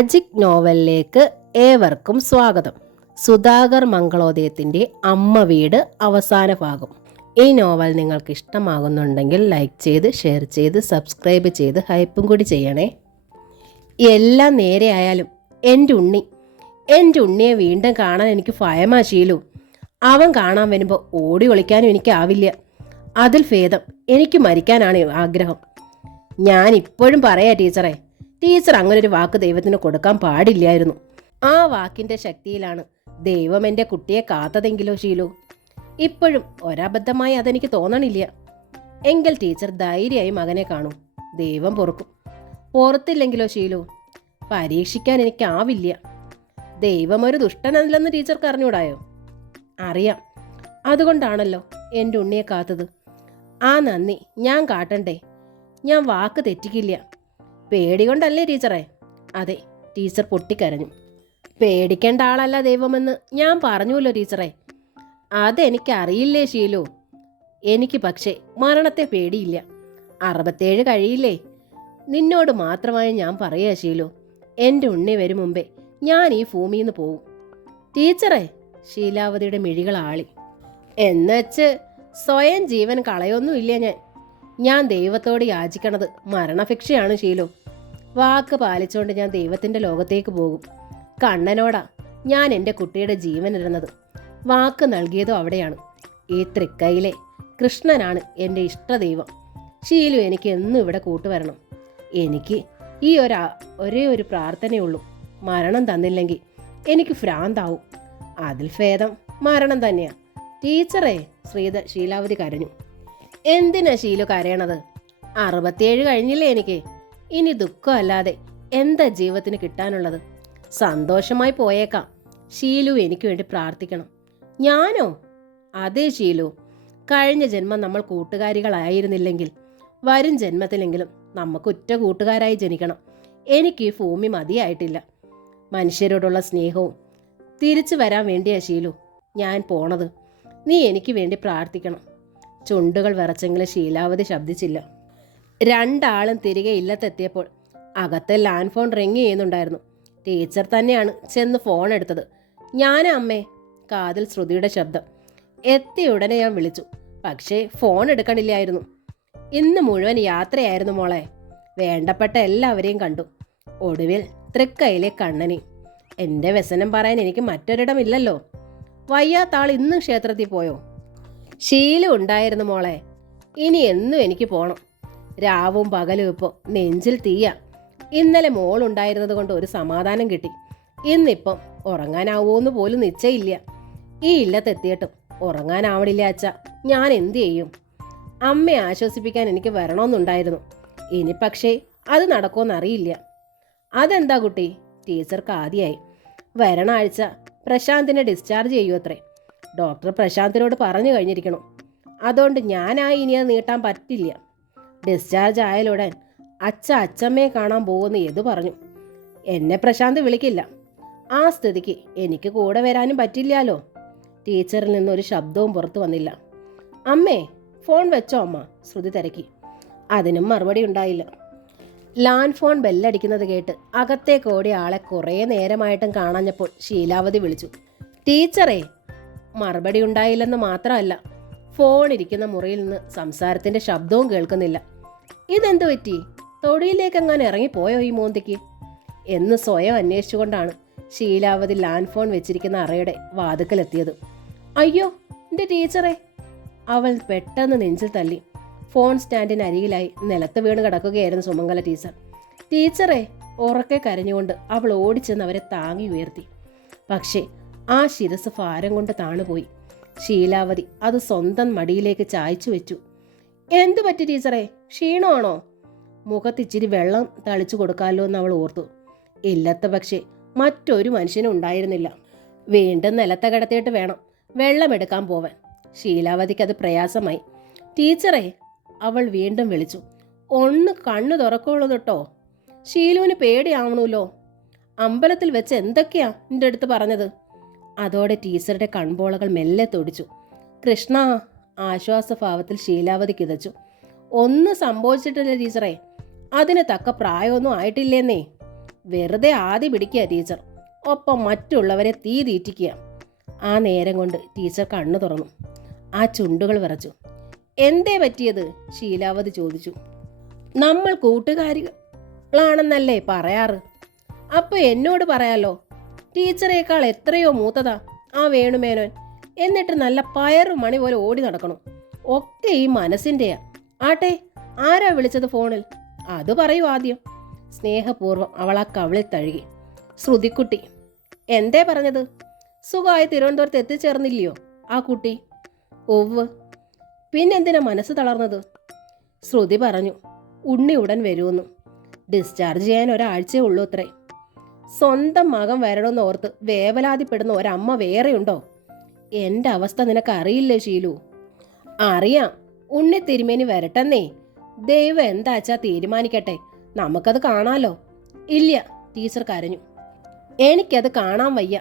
Magic നോവലിലേക്ക് ഏവർക്കും സ്വാഗതം. സുധാകർ മംഗളോദയത്തിൻ്റെ അമ്മ വീട് അവസാന ഭാഗം. ഈ നോവൽ നിങ്ങൾക്ക് ഇഷ്ടമാകുന്നുണ്ടെങ്കിൽ ലൈക്ക് ചെയ്ത്, ഷെയർ ചെയ്ത്, സബ്സ്ക്രൈബ് ചെയ്ത് ഹൈപ്പും കൂടി ചെയ്യണേ. എല്ലാം നേരെ ആയാലും എൻ്റെ ഉണ്ണിയെ വീണ്ടും കാണാൻ എനിക്ക് ഭയമാശീലു. അവൻ കാണാൻ വരുമ്പോൾ ഓടി ഒളിക്കാനും എനിക്കാവില്ല. അതിൽ ഭേദം എനിക്ക് മരിക്കാനാണ് ആഗ്രഹം. ഞാൻ ഇപ്പോഴും പറയാ ടീച്ചർ അങ്ങനൊരു വാക്ക് ദൈവത്തിന് കൊടുക്കാൻ പാടില്ലായിരുന്നു. ആ വാക്കിൻ്റെ ശക്തിയിലാണ് ദൈവം എൻ്റെ കുട്ടിയെ കാത്തതെങ്കിലോ ശീലു. ഇപ്പോഴും ഒരബദ്ധമായി അതെനിക്ക് തോന്നണില്ല. എങ്കിൽ ടീച്ചർ ധൈര്യമായി മകനെ കാണൂ. ദൈവം പൊറുക്കും. പുറത്തില്ലെങ്കിലോ ശീലു, പരീക്ഷിക്കാൻ എനിക്കാവില്ല. ദൈവം ഒരു ദുഷ്ടനല്ലെന്ന് ടീച്ചർക്ക് അറിഞ്ഞൂടായോ? അറിയാം. അതുകൊണ്ടാണല്ലോ എൻ്റെ ഉണ്ണിയെ കാത്തത്. ആ നന്ദി ഞാൻ കാട്ടണ്ടേ? ഞാൻ വാക്ക് തെറ്റിക്കില്ല. പേടികൊണ്ടല്ലേ ടീച്ചറെ? അതെ, ടീച്ചർ പൊട്ടിക്കരഞ്ഞു. പേടിക്കേണ്ട ആളല്ല ദൈവമെന്ന് ഞാൻ പറഞ്ഞുവല്ലോ ടീച്ചറെ. അതെനിക്കറിയില്ലേ ശീലു. എനിക്ക് പക്ഷേ മരണത്തെ പേടിയില്ല. 67 കഴിയില്ലേ? നിന്നോട് മാത്രമായി ഞാൻ പറയാ ശീലു, എൻ്റെ ഉണ്ണി വരും മുമ്പേ ഞാൻ ഈ ഭൂമിയിൽ നിന്ന് പോവും. ടീച്ചറെ, ശീലാവതിയുടെ മിഴികൾ ആളി. എന്നുവെച്ച് സ്വയം ജീവൻ കളയൊന്നുമില്ല. ഞാൻ ദൈവത്തോട് യാചിക്കണത് മരണശിക്ഷയാണ് ശീലു. വാക്ക് പാലിച്ചുകൊണ്ട് ഞാൻ ദൈവത്തിൻ്റെ ലോകത്തേക്ക് പോകും. കണ്ണനോടാ ഞാൻ എൻ്റെ കുട്ടിയുടെ ജീവൻ ഇടുന്നത്. വാക്ക് നൽകിയതും അവിടെയാണ്. ഈ തൃക്കൈയിലെ കൃഷ്ണനാണ് എൻ്റെ ഇഷ്ടദൈവം. ശീലു എനിക്ക് എന്നും ഇവിടെ കൂട്ടുവരണം. എനിക്ക് ഈ ഒരേ ഒരു പ്രാർത്ഥനയുള്ളൂ. മരണം തന്നില്ലെങ്കിൽ എനിക്ക് ഭ്രാന്താവും. അതിൽ ഭേദം മരണം തന്നെയാ. ടീച്ചറെ, ശീലാവതി കരഞ്ഞു. എന്തിനാ ശീലു കരയണത്? 67 കഴിഞ്ഞില്ലേ എനിക്ക്? ഇനി ദുഃഖമല്ലാതെ എന്താ ജീവിതത്തിന് കിട്ടാനുള്ളത്? സന്തോഷമായി പോയേക്കാം. ശീലു എനിക്ക് വേണ്ടി പ്രാർത്ഥിക്കണം. ഞാനോ? അതേ ശീലു, കഴിഞ്ഞ ജന്മം നമ്മൾ കൂട്ടുകാരികളായിരുന്നില്ലെങ്കിൽ വരും ജന്മത്തിലെങ്കിലും നമുക്ക് ഉറ്റ കൂട്ടുകാരായി ജനിക്കണം. എനിക്ക് ഈ ഭൂമി മതിയായിട്ടില്ല. മനുഷ്യരോടുള്ള സ്നേഹവും തിരിച്ചു വരാൻ വേണ്ടിയാ ശീലു ഞാൻ പോണത്. നീ എനിക്ക് വേണ്ടി പ്രാർത്ഥിക്കണം. ചുണ്ടുകൾ വിറച്ചെങ്കിലും ശീലാവതി ശബ്ദിച്ചില്ല. രണ്ടാളും തിരികെ ഇല്ലത്തെത്തിയപ്പോൾ അകത്തെ ലാൻഡ് ഫോൺ റിങ് ചെയ്യുന്നുണ്ടായിരുന്നു. ടീച്ചർ തന്നെയാണ് ചെന്ന് ഫോൺ എടുത്തത്. ഞാനാ അമ്മേ. കാതിൽ ശ്രുതിയുടെ ശബ്ദം. എത്തിയ ഉടനെ ഞാൻ വിളിച്ചു, പക്ഷേ ഫോൺ എടുക്കണില്ലായിരുന്നു. ഇന്ന് മുഴുവൻ യാത്രയായിരുന്നു മോളെ. വേണ്ടപ്പെട്ട എല്ലാവരെയും കണ്ടു. ഒടുവിൽ തൃക്കൈയിലെ കണ്ണനെയും. എൻ്റെ വ്യസനം പറയാൻ എനിക്ക് മറ്റൊരിടമില്ലല്ലോ. വയ്യാത്താൾ ഇന്നും ക്ഷേത്രത്തിൽ പോയോ? ശീലം ഉണ്ടായിരുന്നു മോളെ. ഇനി എന്നും എനിക്ക് പോണം. രാവും പകലും ഇപ്പോൾ നെഞ്ചിൽ തീയ. ഇന്നലെ മോളുണ്ടായിരുന്നത് കൊണ്ട് ഒരു സമാധാനം കിട്ടി. ഇന്നിപ്പം ഉറങ്ങാനാവോന്ന് പോലും നിശ്ചയില്ല. ഈ ഇല്ലത്തെത്തിയിട്ടും ഉറങ്ങാനാവണില്ല അച്ഛാ. ഞാൻ എന്തു ചെയ്യും? അമ്മയെ ആശ്വസിപ്പിക്കാൻ എനിക്ക് വരണമെന്നുണ്ടായിരുന്നു. ഇനി പക്ഷേ അത് നടക്കുമെന്നറിയില്ല. അതെന്താ കുട്ടി? ടീച്ചർക്ക് ആദ്യമായി. വരണ ആഴ്ച പ്രശാന്തിനെ ഡിസ്ചാർജ് ചെയ്യൂ അത്രേ. ഡോക്ടർ പ്രശാന്തിനോട് പറഞ്ഞു കഴിഞ്ഞിരിക്കണം. അതുകൊണ്ട് ഞാനായി ഇനി അത് നീട്ടാൻ പറ്റില്ല. ഡിസ്ചാർജ് ആയാലുടൻ അച്ഛമ്മയെ കാണാൻ പോകുമെന്ന് യദു പറഞ്ഞു. എന്നെ പ്രശാന്ത് വിളിക്കില്ല. ആ സ്ഥിതിക്ക് എനിക്ക് കൂടെ വരാനും പറ്റില്ലല്ലോ. ടീച്ചറിൽ നിന്നൊരു ശബ്ദവും പുറത്തു വന്നില്ല. അമ്മേ, ഫോൺ വെച്ചോ അമ്മ? ശ്രുതി തിരക്കി. അതിനും മറുപടി ഉണ്ടായില്ല. ലാൻഡ് ഫോൺ ബെല്ലടിക്കുന്നത് കേട്ട് അകത്തേക്ക് ഓടിയ ആളെ കുറേ നേരമായിട്ടും കാണാഞ്ഞപ്പോൾ ശീലാവതി വിളിച്ചു. ടീച്ചറേ. മറുപടി ഉണ്ടായില്ലെന്ന് മാത്രമല്ല, ഫോൺ ഇരിക്കുന്ന മുറിയിൽ നിന്ന് സംസാരത്തിൻ്റെ ശബ്ദവും കേൾക്കുന്നില്ല. ഇതെന്തു പറ്റി? തൊടിയിലേക്കെങ്ങാനും ഇറങ്ങിപ്പോയോ ഈ മോന്തിക്ക് എന്ന് സ്വയം അന്വേഷിച്ചുകൊണ്ടാണ് ശീലാവതി ലാൻഡ് ഫോൺ വെച്ചിരിക്കുന്ന അറയുടെ വാതുക്കലെത്തിയത്. അയ്യോ, എൻ്റെ ടീച്ചറെ! അവൾ പെട്ടെന്ന് നെഞ്ചിൽ തല്ലി. ഫോൺ സ്റ്റാൻഡിന് അരികിലായി നിലത്ത് വീണ് കിടക്കുകയായിരുന്നു സുമംഗല ടീച്ചർ. ടീച്ചറെ! ഉറക്കെ കരഞ്ഞുകൊണ്ട് അവൾ ഓടിച്ചെന്ന് അവരെ താങ്ങി ഉയർത്തി. പക്ഷേ ആ ശിരസ് ഭാരം കൊണ്ട് താണുപോയി. ശീലാവതി അത് സ്വന്തം മടിയിലേക്ക് ചായച്ചു വെച്ചു. എന്തു പറ്റി ടീച്ചറെ? ക്ഷീണമാണോ? മുഖത്തിച്ചിരി വെള്ളം തളിച്ചു കൊടുക്കാമല്ലോ എന്ന് അവൾ ഓർത്തു. ഇല്ലത്തെ പക്ഷേ മറ്റൊരു മനുഷ്യനും ഉണ്ടായിരുന്നില്ല. വീണ്ടും നിലത്തെ കിടത്തിയിട്ട് വേണം വെള്ളമെടുക്കാൻ പോവാൻ. ശീലാവതിക്ക് അത് പ്രയാസമായി. ടീച്ചറെ! അവൾ വീണ്ടും വിളിച്ചു. ഒന്ന് കണ്ണു തുറക്കുള്ളൂ കേട്ടോ. ശീലുവിന് പേടിയാവണമല്ലോ. അമ്പലത്തിൽ വെച്ച് എന്തൊക്കെയാ എൻ്റെ അടുത്ത് പറഞ്ഞത്? അതോടെ ടീച്ചറുടെ കൺപോളകൾ മെല്ലെ തൊടിച്ചു. കൃഷ്ണ! ആശ്വാസഭാവത്തിൽ ശീലാവതി കിതച്ചു. ഒന്നും സംഭവിച്ചിട്ടില്ല ടീച്ചറെ. അതിന് തക്ക പ്രായമൊന്നും ആയിട്ടില്ലേന്നേ. വെറുതെ ആദ്യ പിടിക്കുക ടീച്ചർ, ഒപ്പം മറ്റുള്ളവരെ തീ തീറ്റിക്കുക. ആ നേരം കൊണ്ട് ടീച്ചർ കണ്ണു തുറന്നു. ആ ചുണ്ടുകൾ വിറച്ചു. എന്തേ പറ്റിയത്? ശീലാവതി ചോദിച്ചു. നമ്മൾ കൂട്ടുകാരികളാണെന്നല്ലേ പറയാറ്? അപ്പോൾ എന്നോട് പറയാലോ. ടീച്ചറേക്കാൾ എത്രയോ മൂത്തതാ ആ വേണുമേനോൻ. എന്നിട്ട് നല്ല പയറു മണി പോലെ ഓടി നടക്കണം. ഒക്കെ ഈ മനസ്സിൻ്റെയാ. ആട്ടെ, ആരാ വിളിച്ചത് ഫോണിൽ? അത് പറയൂ ആദ്യം. സ്നേഹപൂർവ്വം അവൾ ആ കവിളിൽ തഴുകി. ശ്രുതിക്കുട്ടി. എന്തേ പറഞ്ഞത്? സുഖമായി തിരുവനന്തപുരത്ത് എത്തിച്ചേർന്നില്ലയോ ആ കുട്ടി? ഒവ്. പിന്നെന്തിനാ മനസ്സ് തളർന്നത്? ശ്രുതി പറഞ്ഞു, ഉണ്ണി ഉടൻ വരുമെന്നു. ഡിസ്ചാർജ് ചെയ്യാൻ ഒരാഴ്ചയേ ഉള്ളൂ അത്രേ. സ്വന്തം മകൻ വരണമെന്ന് ഓർത്ത് വേവലാതിപ്പെടുന്ന ഒരമ്മ വേറെയുണ്ടോ? എൻ്റെ അവസ്ഥ നിനക്ക് അറിയില്ലേ ഷീലു? അറിയാം. ഉണ്ണി തിരുമേനി വരട്ടെന്നേ. ദൈവം എന്താച്ചാ തീരുമാനിക്കട്ടെ, നമുക്കത് കാണാലോ. ഇല്ല, ടീച്ചർ കരഞ്ഞു. എനിക്കത് കാണാൻ വയ്യ.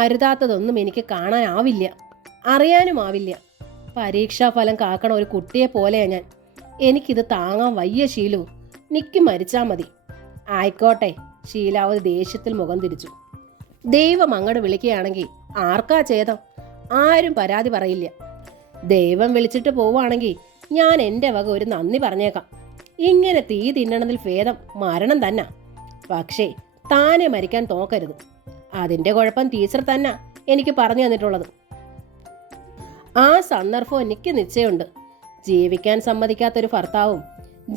അരുതാത്തതൊന്നും എനിക്ക് കാണാനാവില്ല, അറിയാനുമാവില്ല. പരീക്ഷാഫലം കാക്കണ ഒരു കുട്ടിയെ പോലെയാ ഞാൻ. എനിക്കിത് താങ്ങാൻ വയ്യ ഷീലു. നിക്ക് മരിച്ചാ മതി. ആയിക്കോട്ടെ. ശീലാവതി ദേഷ്യത്തിൽ മുഖം തിരിച്ചു. ദൈവം അങ്ങോട്ട് വിളിക്കുകയാണെങ്കിൽ ആർക്കാ ഛേദം? ആരും പരാതി പറയില്ല. ദൈവം വിളിച്ചിട്ട് പോവുകയാണെങ്കിൽ ഞാൻ എൻ്റെ വക ഒരു നന്ദി പറഞ്ഞേക്കാം. ഇങ്ങനെ തീ തിന്നണതിൽ ഭേദം മരണം തന്നെ. പക്ഷേ താനെ മരിക്കാൻ തോക്കരുത്. അതിൻ്റെ കുഴപ്പം ടീച്ചർ തന്നെ എനിക്ക് പറഞ്ഞു തന്നിട്ടുള്ളത്. ആ സന്ദർഭം എനിക്ക് നിശ്ചയമുണ്ട്. ജീവിക്കാൻ സമ്മതിക്കാത്തൊരു ഭർത്താവും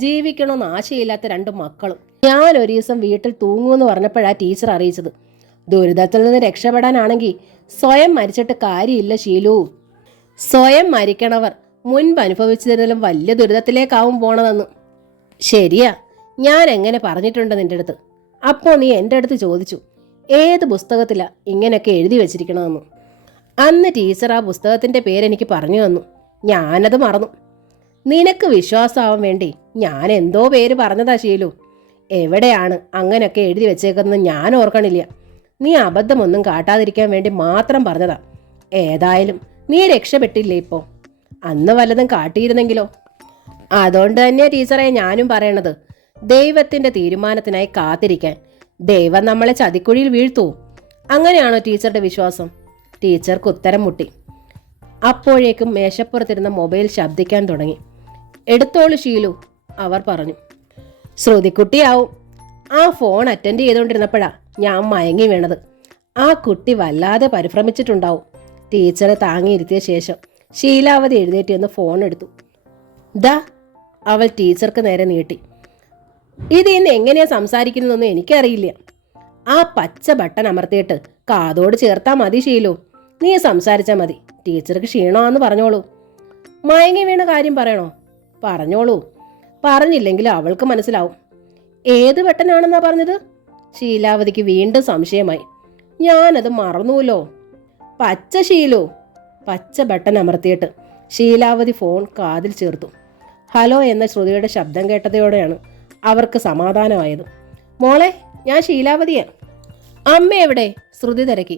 ജീവിക്കണമെന്ന് ആശയില്ലാത്ത 2 മക്കളും. ഞാൻ ഒരു ദിവസം വീട്ടിൽ തൂങ്ങുമെന്ന് പറഞ്ഞപ്പോഴാണ് ടീച്ചർ അറിയിച്ചത്. ദുരിതത്തിൽ നിന്ന് രക്ഷപ്പെടാനാണെങ്കിൽ സ്വയം മരിച്ചിട്ട് കാര്യമില്ല ഷീലു. സ്വയം മരിക്കണവർ മുൻപ് അനുഭവിച്ചതിലും വലിയ ദുരിതത്തിലേക്കാവും പോണതെന്ന്. ശരിയാ, ഞാൻ എങ്ങനെ പറഞ്ഞിട്ടുണ്ട് നിന്റെ അടുത്ത്? അപ്പോൾ നീ എൻ്റെ അടുത്ത് ചോദിച്ചു ഏത് പുസ്തകത്തിലാ ഇങ്ങനെയൊക്കെ എഴുതി വെച്ചിരിക്കണമെന്ന്. അന്ന് ടീച്ചർ ആ പുസ്തകത്തിൻ്റെ പേരെനിക്ക് പറഞ്ഞു തന്നു. ഞാനത് മറന്നു. നിനക്ക് വിശ്വാസമാവാൻ വേണ്ടി ഞാൻ എന്തോ പേര് പറഞ്ഞതാ ഷീലു. എവിടെയാണ് അങ്ങനെയൊക്കെ എഴുതി വെച്ചേക്കുന്നത് ഞാൻ ഓർക്കണില്ല. നീ അബദ്ധമൊന്നും കാട്ടാതിരിക്കാൻ വേണ്ടി മാത്രം പറഞ്ഞതാ. ഏതായാലും നീ രക്ഷപ്പെട്ടില്ലേ ഇപ്പോൾ. അന്ന് വല്ലതും കാട്ടിയിരുന്നെങ്കിലോ? അതുകൊണ്ട് തന്നെ ടീച്ചറെ ഞാനും പറയണത്, ദൈവത്തിൻ്റെ തീരുമാനത്തിനായി കാത്തിരിക്കാൻ. ദൈവം നമ്മളെ ചതിക്കുഴിയിൽ വീഴ്ത്തൂ. അങ്ങനെയാണോ ടീച്ചറുടെ വിശ്വാസം? ടീച്ചർക്ക് ഉത്തരം മുട്ടി. അപ്പോഴേക്കും മേശപ്പുറത്തിരുന്ന മൊബൈൽ ശബ്ദിക്കാൻ തുടങ്ങി. എടുത്തോളൂ ഷീലു, അവർ പറഞ്ഞു. ശ്രുതിക്കുട്ടിയാവും. ആ ഫോൺ അറ്റൻഡ് ചെയ്തുകൊണ്ടിരുന്നപ്പോഴാ ഞാൻ മയങ്ങി വീണത്. ആ കുട്ടി വല്ലാതെ പരിഭ്രമിച്ചിട്ടുണ്ടാവും. ടീച്ചറെ താങ്ങിയിരുത്തിയ ശേഷം ശീലാവതി എഴുന്നേറ്റ് എന്ന് ഫോൺ എടുത്തു. ദാ, അവൾ ടീച്ചർക്ക് നേരെ നീട്ടി. ഇത് ഇന്ന് എങ്ങനെയാ സംസാരിക്കുന്നതെന്നും എനിക്കറിയില്ല. ആ പച്ച ബട്ടൺ അമർത്തിയിട്ട് കാതോട് ചേർത്താൽ മതി ഷീലു. നീ സംസാരിച്ചാൽ മതി. ടീച്ചർക്ക് ക്ഷീണമാണെന്ന് പറഞ്ഞോളൂ. മയങ്ങി വീണ കാര്യം പറയണോ? പറഞ്ഞോളൂ. പറഞ്ഞില്ലെങ്കിൽ അവൾക്ക് മനസ്സിലാവും. ഏത് ബട്ടനാണെന്നാ പറഞ്ഞത്? ശീലാവതിക്ക് വീണ്ടും സംശയമായി. ഞാനത് മറന്നുവല്ലോ. പച്ച ഷീലു. പച്ച ബട്ടൺ അമർത്തിയിട്ട് ശീലാവതി ഫോൺ കാതിൽ ചേർത്തു. ഹലോ എന്ന ശ്രുതിയുടെ ശബ്ദം കേട്ടതോടെയാണ് അവർക്ക് സമാധാനമായത്. മോളെ, ഞാൻ ശീലാവതിയാ. അമ്മ എവിടെ? ശ്രുതി തിരക്കി.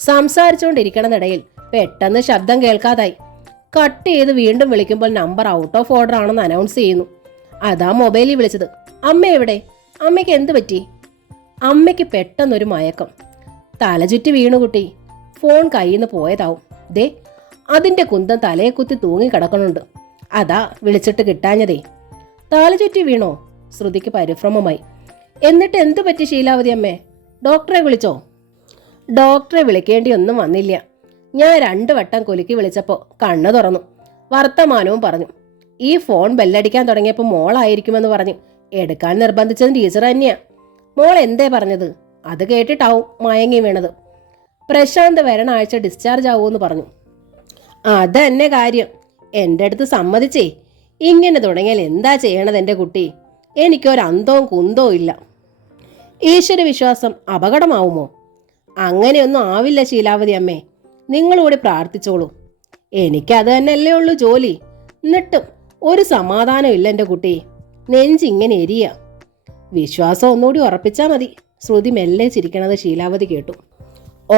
സംസാരിച്ചുകൊണ്ടിരിക്കണതിടയിൽ പെട്ടെന്ന് ശബ്ദം കേൾക്കാതായി. കട്ട് ചെയ്ത് വീണ്ടും വിളിക്കുമ്പോൾ നമ്പർ ഔട്ട് ഓഫ് ഓർഡർ ആണെന്ന് അനൗൺസ് ചെയ്യുന്നു. അതാ മൊബൈലിൽ വിളിച്ചത്. അമ്മ എവിടെ? അമ്മയ്ക്ക് എന്ത് പറ്റി? അമ്മയ്ക്ക് പെട്ടെന്നൊരു മയക്കം. തലചുറ്റി വീണു കുട്ടി. ഫോൺ കയ്യിൽ നിന്ന് പോയതാവും. ദേ, അതിൻ്റെ കുന്തം തലയെ കുത്തി തൂങ്ങിക്കിടക്കണുണ്ട്. അതാ വിളിച്ചിട്ട് കിട്ടാഞ്ഞതേ. തലചുറ്റി വീണോ? ശ്രുതിക്ക് പരിഭ്രമമായി. എന്നിട്ട് എന്തു പറ്റി ശീലാവതി അമ്മേ? ഡോക്ടറെ വിളിച്ചോ? ഡോക്ടറെ വിളിക്കേണ്ടി ഒന്നും വന്നില്ല. ഞാൻ 2 വട്ടം കുലുക്കി വിളിച്ചപ്പോൾ കണ്ണു തുറന്നു. വർത്തമാനവും പറഞ്ഞു. ഈ ഫോൺ ബെല്ലടിക്കാൻ തുടങ്ങിയപ്പോൾ മോളായിരിക്കുമെന്ന് പറഞ്ഞ് എടുക്കാൻ നിർബന്ധിച്ചത് ടീച്ചർ തന്നെയാ. മോൾ എന്തേ പറഞ്ഞത്? അത് കേട്ടിട്ടാവും മയങ്ങി വീണത്. പ്രശാന്ത് വരണ ആഴ്ച ഡിസ്ചാർജ് ആവുമെന്ന് പറഞ്ഞു. അതന്നെ കാര്യം. എൻ്റെ അടുത്ത് സമ്മതിച്ചേ. ഇങ്ങനെ തുടങ്ങിയാൽ എന്താ ചെയ്യണത് എൻ്റെ കുട്ടി? എനിക്കൊരന്തവും കുന്തവും ഇല്ല. ഈശ്വരവിശ്വാസം അപകടമാവുമോ? അങ്ങനെയൊന്നും ആവില്ല ശീലാവതി അമ്മേ. നിങ്ങളൂടെ പ്രാർത്ഥിച്ചോളൂ. എനിക്കത് തന്നെയല്ലേ ഉള്ളൂ ജോലി. എന്നിട്ടും ഒരു സമാധാനം ഇല്ല എൻ്റെ കുട്ടി. നെഞ്ചിങ്ങനെ എരിയ. വിശ്വാസം ഒന്നുകൂടി ഉറപ്പിച്ചാൽ മതി. ശ്രുതി മെല്ലെ ചിരിക്കണത് ശീലാവതി കേട്ടു.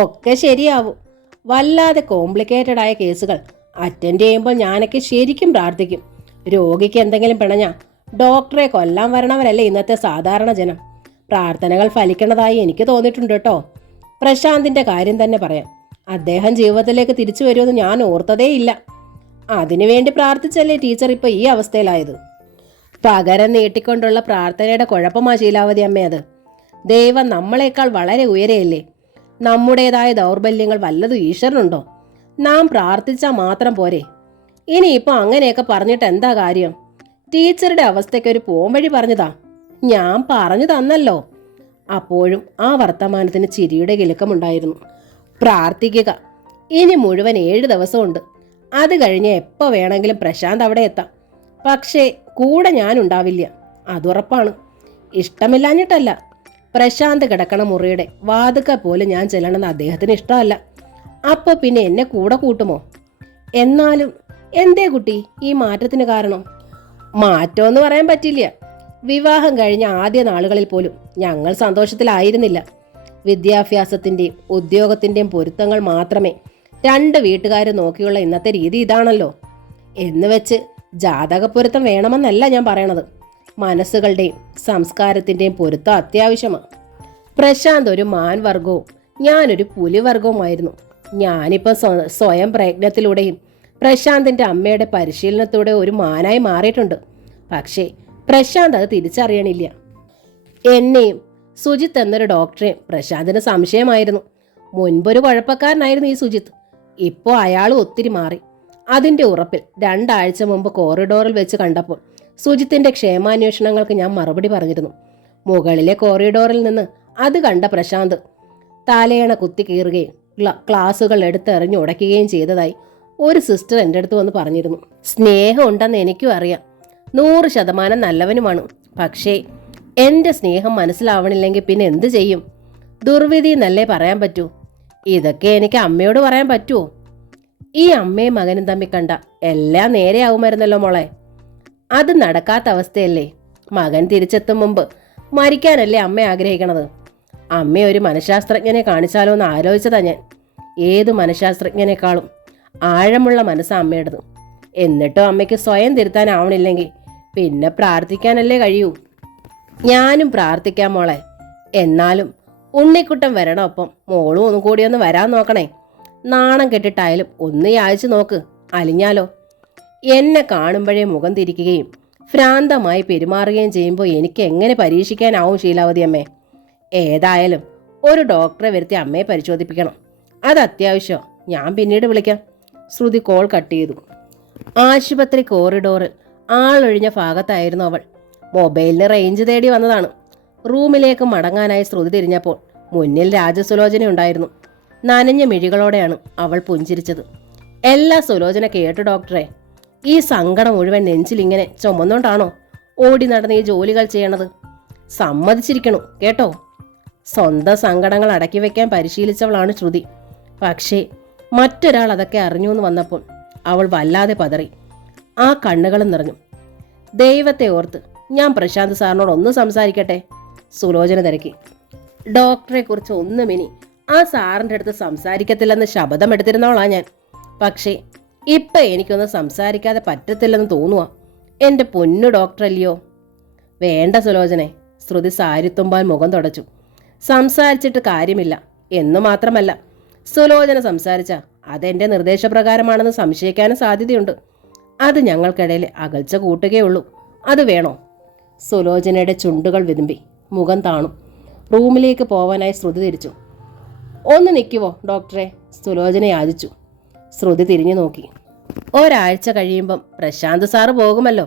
ഒക്കെ ശരിയാവും. വല്ലാതെ കോംപ്ലിക്കേറ്റഡ് ആയ കേസുകൾ അറ്റൻഡ് ചെയ്യുമ്പോൾ ഞാനൊക്കെ ശരിക്കും പ്രാർത്ഥിക്കും. രോഗിക്ക് എന്തെങ്കിലും പിണഞ്ഞാൽ ഡോക്ടറെ കൊല്ലാൻ വരണവരല്ലേ ഇന്നത്തെ സാധാരണ ജനം. പ്രാർത്ഥനകൾ ഫലിക്കണതായി എനിക്ക് തോന്നിയിട്ടുണ്ട് കേട്ടോ. പ്രശാന്തിൻ്റെ കാര്യം തന്നെ പറയാം. അദ്ദേഹം ജീവിതത്തിലേക്ക് തിരിച്ചു വരുമെന്ന് ഞാൻ ഓർത്തതേയില്ല. അതിനുവേണ്ടി പ്രാർത്ഥിച്ചല്ലേ ടീച്ചർ ഇപ്പോൾ ഈ അവസ്ഥയിലായത്. പകരം നീട്ടിക്കൊണ്ടുള്ള പ്രാർത്ഥനയുടെ കുഴപ്പമാ ശീലാവതി അമ്മേ അത്. ദൈവം നമ്മളെക്കാൾ വളരെ ഉയരെയല്ലേ. നമ്മുടേതായ ദൗർബല്യങ്ങൾ വല്ലതും ഈശ്വരനുണ്ടോ? നാം പ്രാർത്ഥിച്ചാൽ മാത്രം പോരെ. ഇനിയിപ്പോൾ അങ്ങനെയൊക്കെ പറഞ്ഞിട്ട് എന്താ കാര്യം? ടീച്ചറുടെ അവസ്ഥയ്ക്ക് ഒരു പോംവഴി പറഞ്ഞതാ. ഞാൻ പറഞ്ഞു തന്നല്ലോ. അപ്പോഴും ആ വർത്തമാനത്തിന് ചിരിയുടെ കിലുക്കമുണ്ടായിരുന്നു. പ്രാർത്ഥിക്കുക. ഇനി മുഴുവൻ 7 ദിവസമുണ്ട്. അത് കഴിഞ്ഞ് എപ്പോൾ വേണമെങ്കിലും പ്രശാന്ത് അവിടെ എത്താം. പക്ഷേ കൂടെ ഞാനുണ്ടാവില്ല, അതുറപ്പാണ്. ഇഷ്ടമില്ലാഞ്ഞിട്ടല്ല. പ്രശാന്ത് കിടക്കണ മുറിയുടെ വാതുക്ക പോലെ ഞാൻ ചെല്ലണമെന്ന് അദ്ദേഹത്തിന് ഇഷ്ടമല്ല. അപ്പോൾ പിന്നെ എന്നെ കൂടെ കൂട്ടുമോ? എന്നാലും എന്തേ കുട്ടി ഈ മാറ്റത്തിന് കാരണം? മാറ്റമെന്ന് പറയാൻ പറ്റില്ല. വിവാഹം കഴിഞ്ഞ ആദ്യ നാളുകളിൽ പോലും ഞങ്ങൾ സന്തോഷത്തിലായിരുന്നില്ല. വിദ്യാഭ്യാസത്തിൻ്റെയും ഉദ്യോഗത്തിൻ്റെയും പൊരുത്തങ്ങൾ മാത്രമേ 2 വീട്ടുകാർ നോക്കിയുള്ള ഇന്നത്തെ രീതി ഇതാണല്ലോ. എന്ന് വെച്ച് ജാതകപ്പൊരുത്തം വേണമെന്നല്ല ഞാൻ പറയണത്. മനസ്സുകളുടെയും സംസ്കാരത്തിൻ്റെയും പൊരുത്തം അത്യാവശ്യമാണ്. പ്രശാന്ത് ഒരു മാൻവർഗവും ഞാനൊരു പുലിവർഗവുമായിരുന്നു. ഞാനിപ്പോൾ സ്വയം പ്രയത്നത്തിലൂടെയും പ്രശാന്തിൻ്റെ അമ്മയുടെ പരിശീലനത്തോടെ ഒരു മാനായി മാറിയിട്ടുണ്ട്. പക്ഷേ പ്രശാന്ത് അത് തിരിച്ചറിയണില്ല. എന്നെയും സുജിത്ത് എന്നൊരു ഡോക്ടറെയും പ്രശാന്തിന് സംശയമായിരുന്നു. മുൻപൊരു കുഴപ്പക്കാരനായിരുന്നു ഈ സുജിത്ത്. ഇപ്പോൾ അയാൾ ഒത്തിരി മാറി. അതിൻ്റെ ഉറപ്പിൽ 2 ആഴ്ച മുമ്പ് കോറിഡോറിൽ വെച്ച് കണ്ടപ്പോൾ സുജിത്തിൻ്റെ ക്ഷേമാന്വേഷണങ്ങൾക്ക് ഞാൻ മറുപടി പറഞ്ഞിരുന്നു. മുകളിലെ കോറിഡോറിൽ നിന്ന് അത് കണ്ട പ്രശാന്ത് തലയണ കുത്തി കീറുകയും ക്ലാസുകൾ എടുത്തെറിഞ്ഞ് ഉടയ്ക്കുകയും ചെയ്തതായി ഒരു സിസ്റ്റർ എൻ്റെ അടുത്ത് വന്ന് പറഞ്ഞിരുന്നു. സ്നേഹം ഉണ്ടെന്ന് എനിക്കും അറിയാം. 100% നല്ലവനുമാണ്. പക്ഷേ എൻ്റെ സ്നേഹം മനസ്സിലാവണില്ലെങ്കിൽ പിന്നെ എന്ത് ചെയ്യും? ദുർവിധി എന്നല്ലേ പറയാൻ പറ്റൂ. ഇതൊക്കെ എനിക്ക് അമ്മയോട് പറയാൻ പറ്റുമോ? ഈ അമ്മയും മകനും തമ്മിൽ കണ്ട എല്ലാം നേരെയാവുമായിരുന്നല്ലോ മോളെ. അത് നടക്കാത്ത അവസ്ഥയല്ലേ. മകൻ തിരിച്ചെത്തും മുമ്പ് മരിക്കാനല്ലേ അമ്മ ആഗ്രഹിക്കണത്. അമ്മ ഒരു മനഃശാസ്ത്രജ്ഞനെ കാണിച്ചാലോ എന്ന് ആലോചിച്ചതാ ഞാൻ. ഏത് മനഃശാസ്ത്രജ്ഞനേക്കാളും ആഴമുള്ള മനസ്സാ അമ്മയുടേത്. എന്നിട്ടും അമ്മയ്ക്ക് സ്വയം തിരുത്താനാവണില്ലെങ്കിൽ പിന്നെ പ്രാർത്ഥിക്കാനല്ലേ കഴിയൂ. ഞാനും പ്രാർത്ഥിക്കാം മോളെ. എന്നാലും ഉണ്ണിക്കുട്ടൻ വരണമൊപ്പം മോളും ഒന്നും കൂടി ഒന്ന് വരാൻ നോക്കണേ. നാണം കെട്ടിട്ടായാലും ഒന്ന് യാചിച്ച് നോക്ക്. അലിഞ്ഞാലോ? എന്നെ കാണുമ്പോഴേ മുഖം തിരിക്കുകയും ഭ്രാന്തമായി പെരുമാറുകയും ചെയ്യുമ്പോൾ എനിക്ക് എങ്ങനെ പരീക്ഷിക്കാനാവും ശീലാവതി അമ്മേ? ഏതായാലും ഒരു ഡോക്ടറെ വരുത്തി അമ്മയെ പരിശോധിപ്പിക്കണം. അത് അത്യാവശ്യം. ഞാൻ പിന്നീട് വിളിക്കാം. ശ്രുതി കോൾ കട്ട് ചെയ്തു. ആശുപത്രി കോറിഡോറിൽ ആളൊഴിഞ്ഞ ഭാഗത്തായിരുന്നു അവൾ. മൊബൈലിന് റേഞ്ച് തേടി വന്നതാണ്. റൂമിലേക്ക് മടങ്ങാനായി ശ്രുതി തിരിഞ്ഞപ്പോൾ മുന്നിൽ രാജസുലോചന ഉണ്ടായിരുന്നു. നനഞ്ഞ മിഴികളോടെയാണ് അവൾ പുഞ്ചിരിച്ചത്. എല്ലാ സുലോചന കേട്ടു ഡോക്ടറെ. ഈ സങ്കടം മുഴുവൻ നെഞ്ചിലിങ്ങനെ ചുമന്നോണ്ടാണോ ഓടി നടന്ന് ഈ ജോലികൾ ചെയ്യണത്? സമ്മതിച്ചിരിക്കണു കേട്ടോ. സ്വന്തം സങ്കടങ്ങൾ അടക്കി വെക്കാൻ പരിശീലിച്ചവളാണ് ശ്രുതി. പക്ഷേ മറ്റൊരാൾ അതൊക്കെ അറിഞ്ഞു എന്ന് വന്നപ്പോൾ അവൾ വല്ലാതെ പതറി. ആ കണ്ണുകളും നിറഞ്ഞു. ദൈവത്തെ ഓർത്ത് ഞാൻ പ്രശാന്ത് സാറിനോട് ഒന്ന് സംസാരിക്കട്ടെ? സുലോചന തിരക്കി. ഡോക്ടറെ കുറിച്ച് ഒന്നും ഇനി ആ സാറിൻ്റെ അടുത്ത് സംസാരിക്കത്തില്ലെന്ന് ശപഥം എടുത്തിരുന്നവളാ ഞാൻ. പക്ഷേ ഇപ്പം എനിക്കൊന്നും സംസാരിക്കാതെ പറ്റത്തില്ലെന്ന് തോന്നുക. എൻ്റെ പൊന്നു ഡോക്ടറല്ലയോ. വേണ്ട സുലോചനെ. ശ്രുതി സാരിത്തുമ്പാൻ മുഖം തുടച്ചു. സംസാരിച്ചിട്ട് കാര്യമില്ല എന്നു മാത്രമല്ല, സുലോചന സംസാരിച്ച അതെൻ്റെ നിർദ്ദേശപ്രകാരമാണെന്ന് സംശയിക്കാനും സാധ്യതയുണ്ട്. അത് ഞങ്ങൾക്കിടയിൽ അകൽച്ച കൂട്ടുകയുള്ളൂ. അത് വേണോ? സുലോചനയുടെ ചുണ്ടുകൾ വിതുമ്പി മുഖം താണു. റൂമിലേക്ക് പോവാനായി ശ്രുതി തിരിച്ചു. ഒന്ന് നിൽക്കുവോ ഡോക്ടറെ? സുലോചന യാചിച്ചു. ശ്രുതി തിരിഞ്ഞു നോക്കി. ഒരാഴ്ച കഴിയുമ്പം പ്രശാന്ത് സാറ് പോകുമല്ലോ.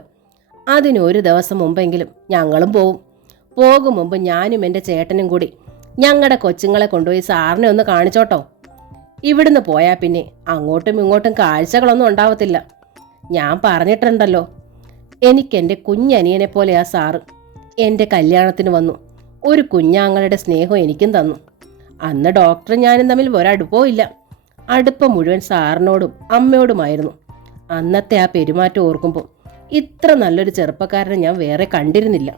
അതിനൊരു ദിവസം മുമ്പെങ്കിലും ഞങ്ങളും പോകും. പോകും മുമ്പ് ഞാനും എൻ്റെ ചേട്ടനും കൂടി ഞങ്ങളുടെ കൊച്ചുങ്ങളെ കൊണ്ടുപോയി സാറിനെ ഒന്ന് കാണിച്ചോട്ടോ. ഇവിടുന്ന് പോയാൽ പിന്നെ അങ്ങോട്ടും ഇങ്ങോട്ടും കാഴ്ചകളൊന്നും ഉണ്ടാവത്തില്ല. ഞാൻ പറഞ്ഞിട്ടുണ്ടല്ലോ, എനിക്കെൻ്റെ കുഞ്ഞനിയനെ പോലെയാ സാറ്. എൻ്റെ കല്യാണത്തിന് വന്നു. ഒരു കുഞ്ഞാങ്ങളുടെ സ്നേഹം എനിക്കും തന്നു. അന്ന് ഡോക്ടറും ഞാനും തമ്മിൽ ഒരടുപ്പവും ഇല്ല. അടുപ്പം മുഴുവൻ സാറിനോടും അമ്മയോടുമായിരുന്നു. അന്നത്തെ ആ പെരുമാറ്റം ഓർക്കുമ്പോൾ ഇത്ര നല്ലൊരു ചെറുപ്പക്കാരനെ ഞാൻ വേറെ കണ്ടിരുന്നില്ല.